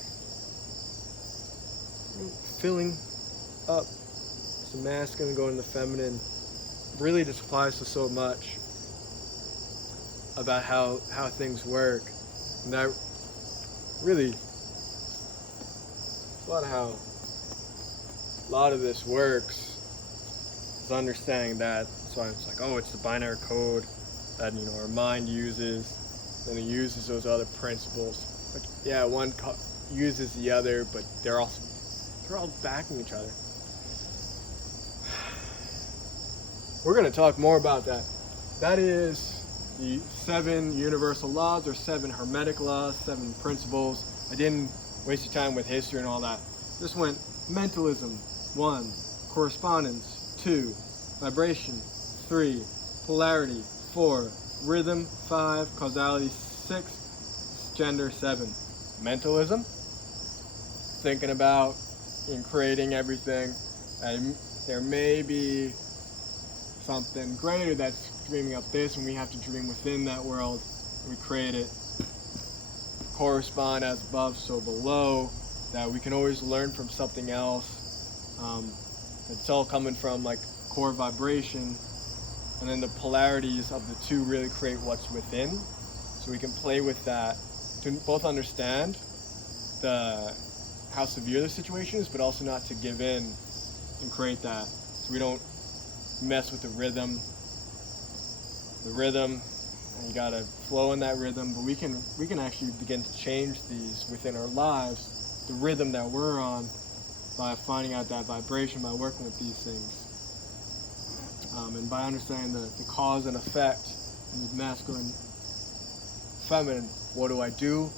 filling up the masculine, going to the feminine, really just applies to so much about how things work. And that really, a lot of this works is understanding that. So it's like, oh, it's the binary code that our mind uses, and it uses those other principles. But yeah, one uses the other, but they're all backing each other. We're going to talk more about that. That is the 7 universal laws, or 7 hermetic laws, 7 principles. I didn't waste your time with history and all that. Just went mentalism, 1, correspondence, 2, vibration, 3, polarity, 4, rhythm, 5, causality, 6, gender, 7. Mentalism, thinking about and creating everything, and there may be something greater that's dreaming up this, and we have to dream within that world. We create it. Correspond as above, so below, that we can always learn from something else. It's all coming from like core vibration, and then the polarities of the two really create what's within. So we can play with that to both understand how severe the situation is, but also not to give in and create that. So we don't mess with the rhythm. And you gotta flow in that rhythm, but we can actually begin to change these within our lives, the rhythm that we're on, by finding out that vibration, by working with these things, and by understanding the cause and effect, and the masculine, feminine. What do I do?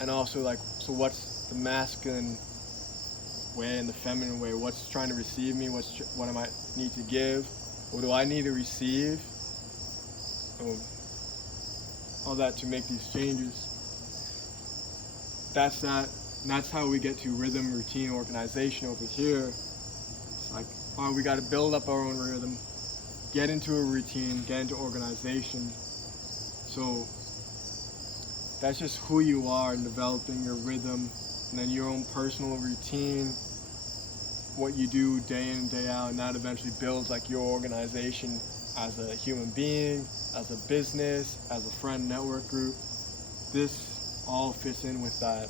And also, so what's the masculine way and the feminine way? What's trying to receive me? What I might need to give? What do I need to receive? all that to make these changes. That's that. And that's how we get to rhythm, routine, organization over here. It's like, oh, we got to build up our own rhythm, get into a routine, get into organization. So that's just who you are in developing your rhythm, and then your own personal routine, what you do day in and day out, and that eventually builds like your organization as a human being, as a business, as a friend network group. This all fits in with that.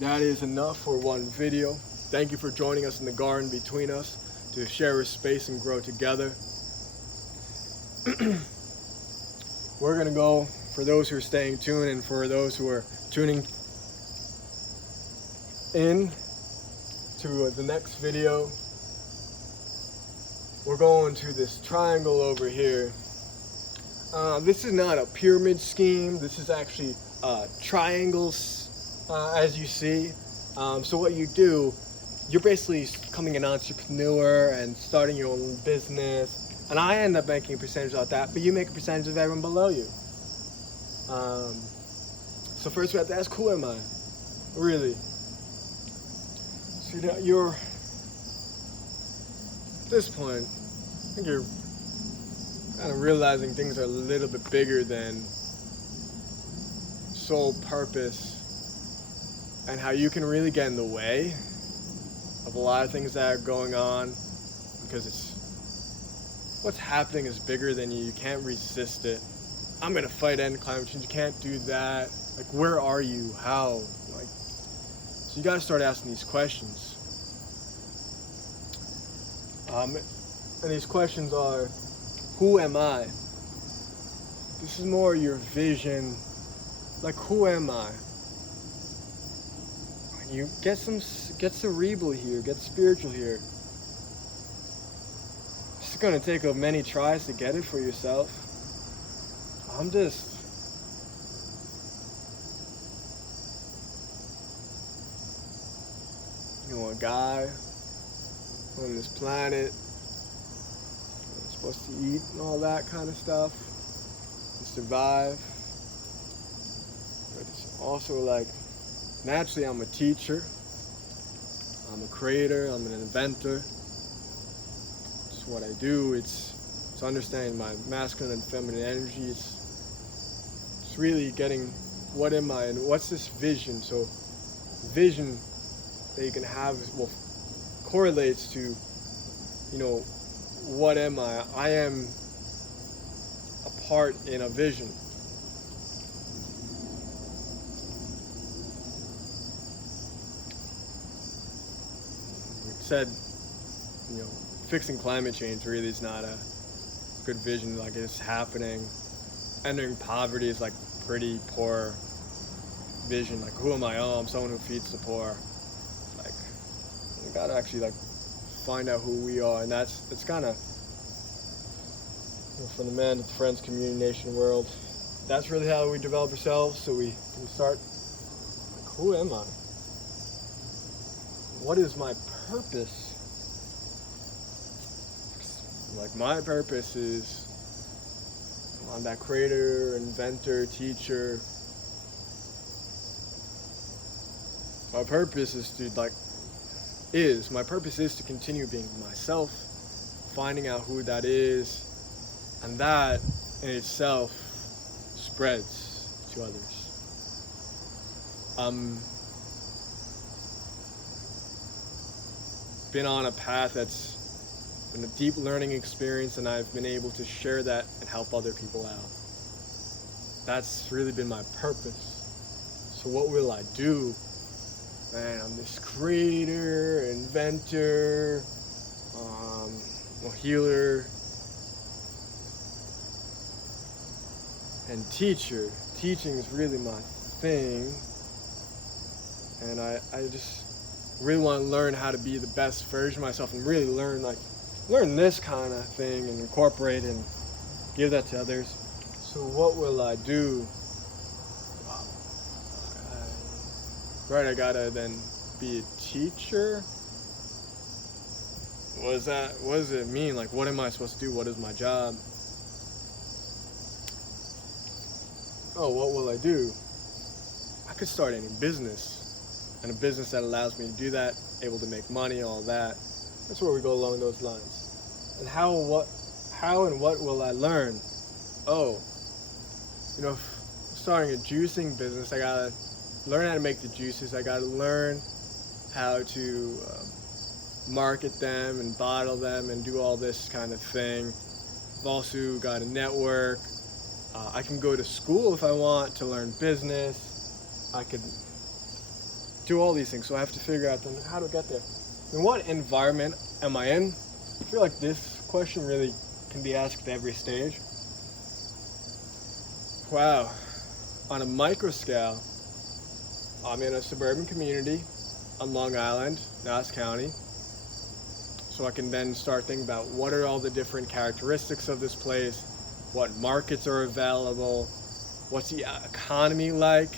That is enough for one video. Thank you for joining us in the garden between us to share a space and grow together. We're gonna go, for those who are staying tuned and for those who are tuning in to the next video, we're going to this triangle over here. This is not a pyramid scheme. This is actually triangles, as you see. So what you do, you're basically becoming an entrepreneur and starting your own business. And I end up making a percentage of that, but you make a percentage of everyone below you. So first we have to ask, who am I? Really? So you're at this point, I think you're kind of realizing things are a little bit bigger than sole purpose, and how you can really get in the way of a lot of things that are going on, because what's happening is bigger than you. You can't resist it. I'm gonna fight end climate change. You can't do that. Like, where are you? How? Like, so you gotta start asking these questions. And these questions are, who am I? This is more your vision. Like, who am I? You get cerebral here, get spiritual here. It's gonna take many tries to get it for yourself. I'm just a guy on this planet, supposed to eat and all that kind of stuff and survive. But it's also like, naturally I'm a teacher, I'm a creator, I'm an inventor. It's what I do. It's understanding my masculine and feminine energy. It's really getting, what am I and what's this vision? So vision that you can have correlates to, what am I? I am a part in a vision. Said, fixing climate change really is not a good vision. Like, it's happening. Ending poverty is like pretty poor vision. Like, who am I? Oh, I'm someone who feeds the poor. Like, we gotta actually like find out who we are, and it's kind of, from the man to the friends, community, nation, world. That's really how we develop ourselves. So we can start. Like, who am I? What is my purpose? Like, my purpose is, I'm that creator, inventor, teacher. My purpose is to continue being myself, finding out who that is, and that in itself spreads to others. Been on a path that's been a deep learning experience, and I've been able to share that and help other people out. That's really been my purpose. So what will I do? Man, I'm this creator, inventor, healer, and teacher. Teaching is really my thing, and I just really want to learn how to be the best version of myself, and really learn this kind of thing and incorporate and give that to others. So what will I do? I gotta then be a teacher. What does it mean? Like, what am I supposed to do? What is my job? oh, what will I do? I could start any business, and a business that allows me to do that, able to make money, all that. That's where we go along those lines. And how and what will I learn? Oh, starting a juicing business, I gotta learn how to make the juices. I gotta learn how to market them and bottle them and do all this kind of thing. I've also got a network. I can go to school if I want to learn business. I could do all these things. So I have to figure out then how to get there. And what environment am I in? I feel like this question really can be asked at every stage. Wow. On a micro scale, I'm in a suburban community on Long Island, Nassau County. So I can then start thinking about what are all the different characteristics of this place, what markets are available, what's the economy like.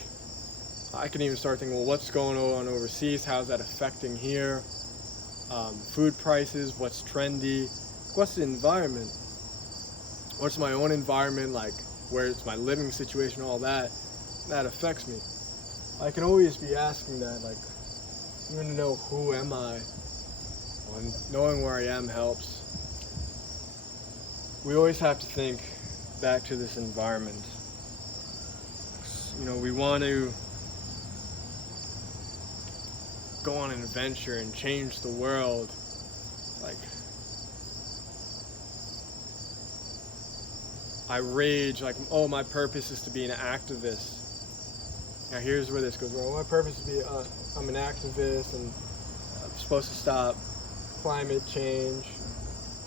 I can even start thinking, well, what's going on overseas? How's that affecting here? Food prices, what's trendy? What's the environment? What's my own environment like? Where's my living situation? All that affects me. I can always be asking that, like, even to know who am I? And knowing where I am helps. We always have to think back to this environment. We want to go on an adventure and change the world. Like, I rage, like, oh, my purpose is to be an activist. Now here's where this goes wrong. My purpose is to be, I'm an activist and I'm supposed to stop climate change.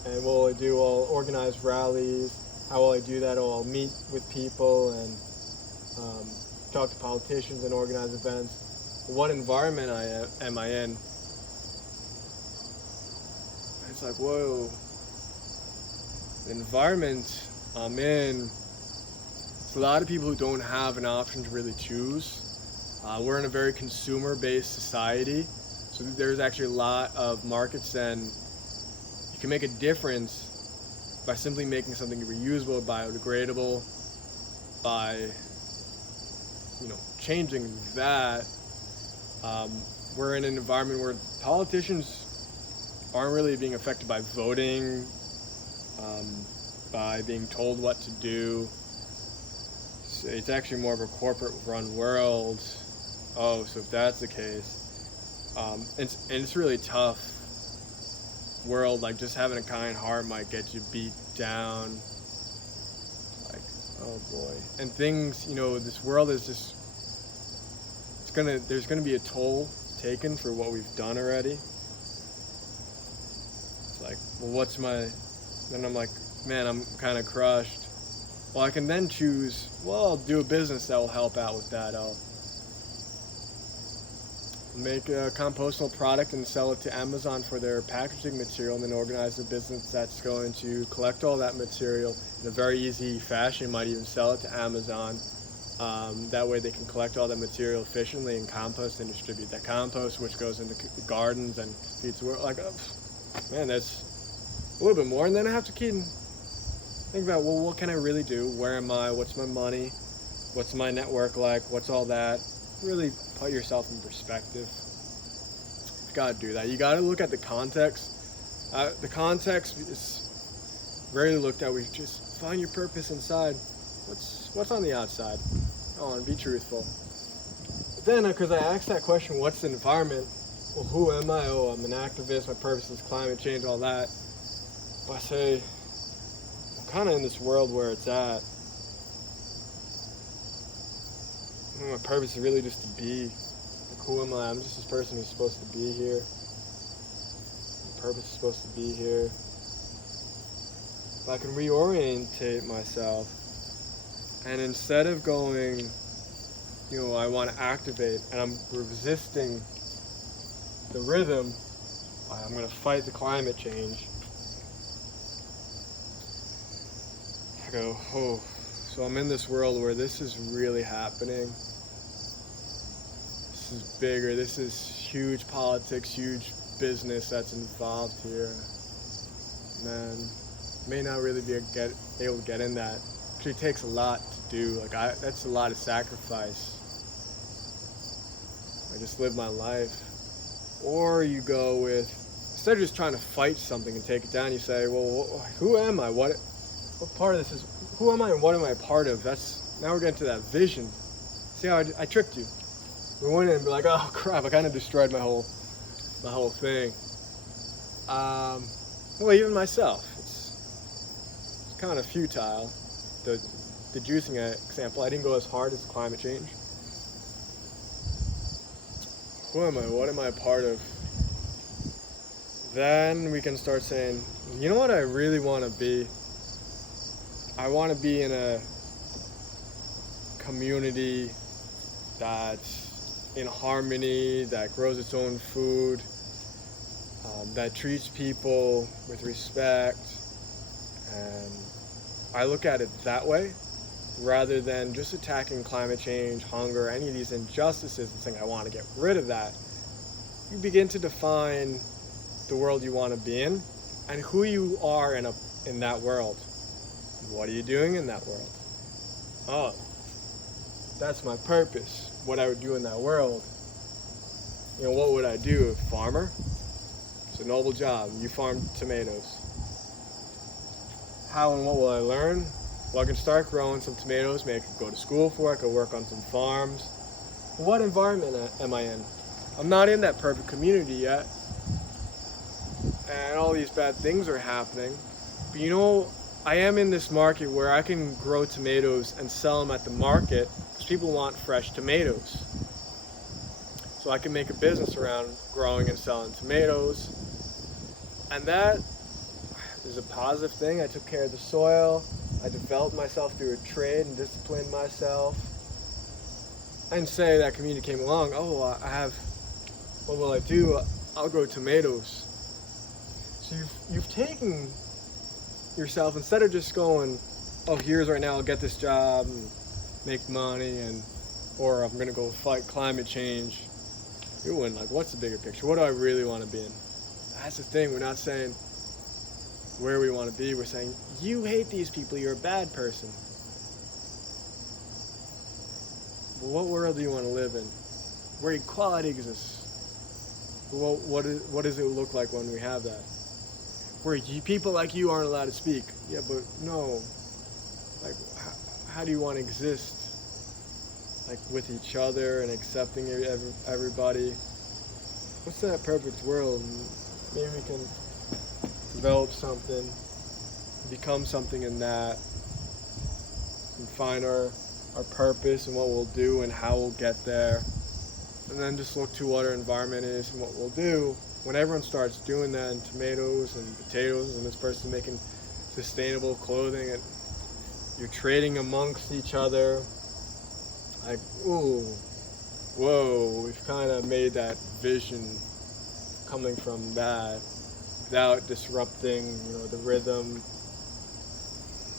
And what will I do? I'll organize rallies. How will I do that? I'll meet with people and talk to politicians and organize events. What environment am I in? It's like, whoa. The environment I'm in, it's a lot of people who don't have an option to really choose. We're in a very consumer-based society, so there's actually a lot of markets, and you can make a difference by simply making something reusable, biodegradable, by changing that. We're in an environment where politicians aren't really being affected by voting, by being told what to do. So it's actually more of a corporate-run world. Oh, so if that's the case, it's really tough world. Like, just having a kind heart might get you beat down. Like, oh boy. And things, this world is just, there's gonna be a toll taken for what we've done already. It's like, well, then I'm like, man, I'm kind of crushed. Well, I can then choose, I'll do a business that will help out with that. I'll make a compostable product and sell it to Amazon for their packaging material, and then organize a business that's going to collect all that material in a very easy fashion. Might even sell it to Amazon. That way they can collect all that material efficiently and compost and distribute that compost, which goes into gardens and feeds the world. Like, man, that's a little bit more. And then I have to think about, well, what can I really do? Where am I? What's my money? What's my network like? What's all that? Really put yourself in perspective. You gotta do that. You gotta look at the context. The context is rarely looked at. We just find your purpose inside. What's on the outside? I want to be truthful. But then, because I asked that question, what's the environment? Well, who am I? Oh, I'm an activist. My purpose is climate change, all that. But I say, I'm kind of in this world where it's at. My purpose is really just to be. Like, who am I? I'm just this person who's supposed to be here. My purpose is supposed to be here. If I can reorientate myself, and instead of going, I want to activate, and I'm resisting the rhythm, I'm going to fight the climate change. I go, oh, so I'm in this world where this is really happening. This is bigger. This is huge politics, huge business that's involved here. Man, may not really be able to get in that actually takes a lot to do. That's a lot of sacrifice. I just live my life. Or you go with, instead of just trying to fight something and take it down, you say, well, who am I? What part of this is, who am I and what am I a part of? Now we're getting to that vision. See how I tricked you? We went in and be like, oh crap, I kind of destroyed my whole thing. Well, even myself, it's kind of futile. The juicing example, I didn't go as hard as climate change. Who am I? What am I a part of? Then we can start saying, you know what I really want to be? I want to be in a community that's in harmony, that grows its own food, that treats people with respect. And I look at it that way, rather than just attacking climate change, hunger, any of these injustices and saying, I want to get rid of that. You begin to define the world you want to be in and who you are in that world. What are you doing in that world? Oh, that's my purpose. What I would do in that world. You know, what would I do? A farmer? It's a noble job. You farm tomatoes. How and what will I learn? Well, I can start growing some tomatoes. Maybe I could go to school for it. I could work on some farms. What environment am I in? I'm not in that perfect community yet. And all these bad things are happening. But you know, I am in this market where I can grow tomatoes and sell them at the market because people want fresh tomatoes. So I can make a business around growing and selling tomatoes. And that is a positive thing. I took care of the soil. I developed myself through a trade and disciplined myself. I didn't say that community came along, oh, what will I do? I'll grow tomatoes. So you've taken yourself, instead of just going, oh, here's right now, I'll get this job and make money, or I'm gonna go fight climate change. You're going like, what's the bigger picture? What do I really want to be in? That's the thing. We're not saying where we want to be. We're saying, you hate these people, you're a bad person. Well, what world do you want to live in? Where equality exists. Well, what does it look like when we have that? Where people like you aren't allowed to speak. Yeah, but no. Like, how do you want to exist? Like, with each other and accepting everybody. What's that perfect world? Maybe we can develop something, become something in that, and find our purpose and what we'll do and how we'll get there. And then just look to what our environment is and what we'll do. When everyone starts doing that, and tomatoes and potatoes, and this person making sustainable clothing, and you're trading amongst each other, like, ooh, whoa, we've kind of made that vision coming from that without disrupting, the rhythm,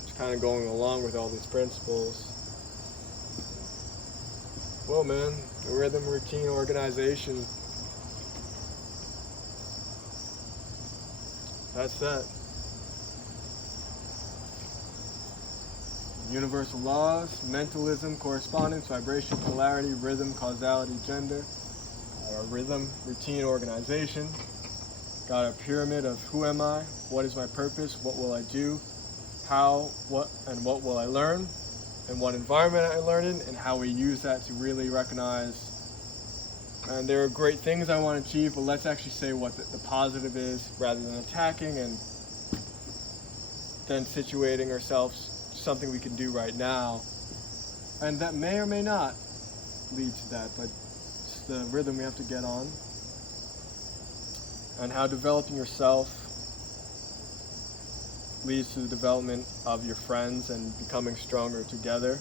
just kind of going along with all these principles. Well, man, the rhythm, routine, organization, that's that. Universal laws, mentalism, correspondence, vibration, polarity, rhythm, causality, gender. Got our rhythm, routine, organization. Got a pyramid of who am I, what is my purpose, what will I do, how, what, and what will I learn, and what environment I learn in, and how we use that to really recognize. And there are great things I want to achieve, but let's actually say what the positive is, rather than attacking and then situating ourselves to something we can do right now. And that may or may not lead to that, but it's the rhythm we have to get on. And how developing yourself leads to the development of your friends and becoming stronger together.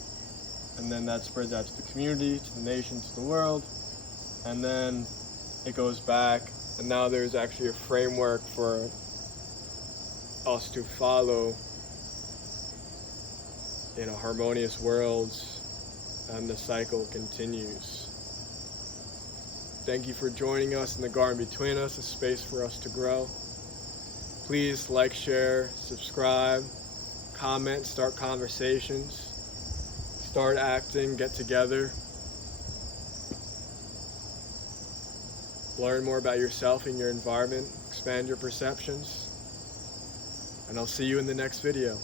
And then that spreads out to the community, to the nation, to the world. And then it goes back, and now there's actually a framework for us to follow in a harmonious worlds, and the cycle continues. Thank you for joining us in the garden between us, a space for us to grow. Please like, share, subscribe, comment, start conversations, start acting, get together. Learn more about yourself and your environment, expand your perceptions, and I'll see you in the next video.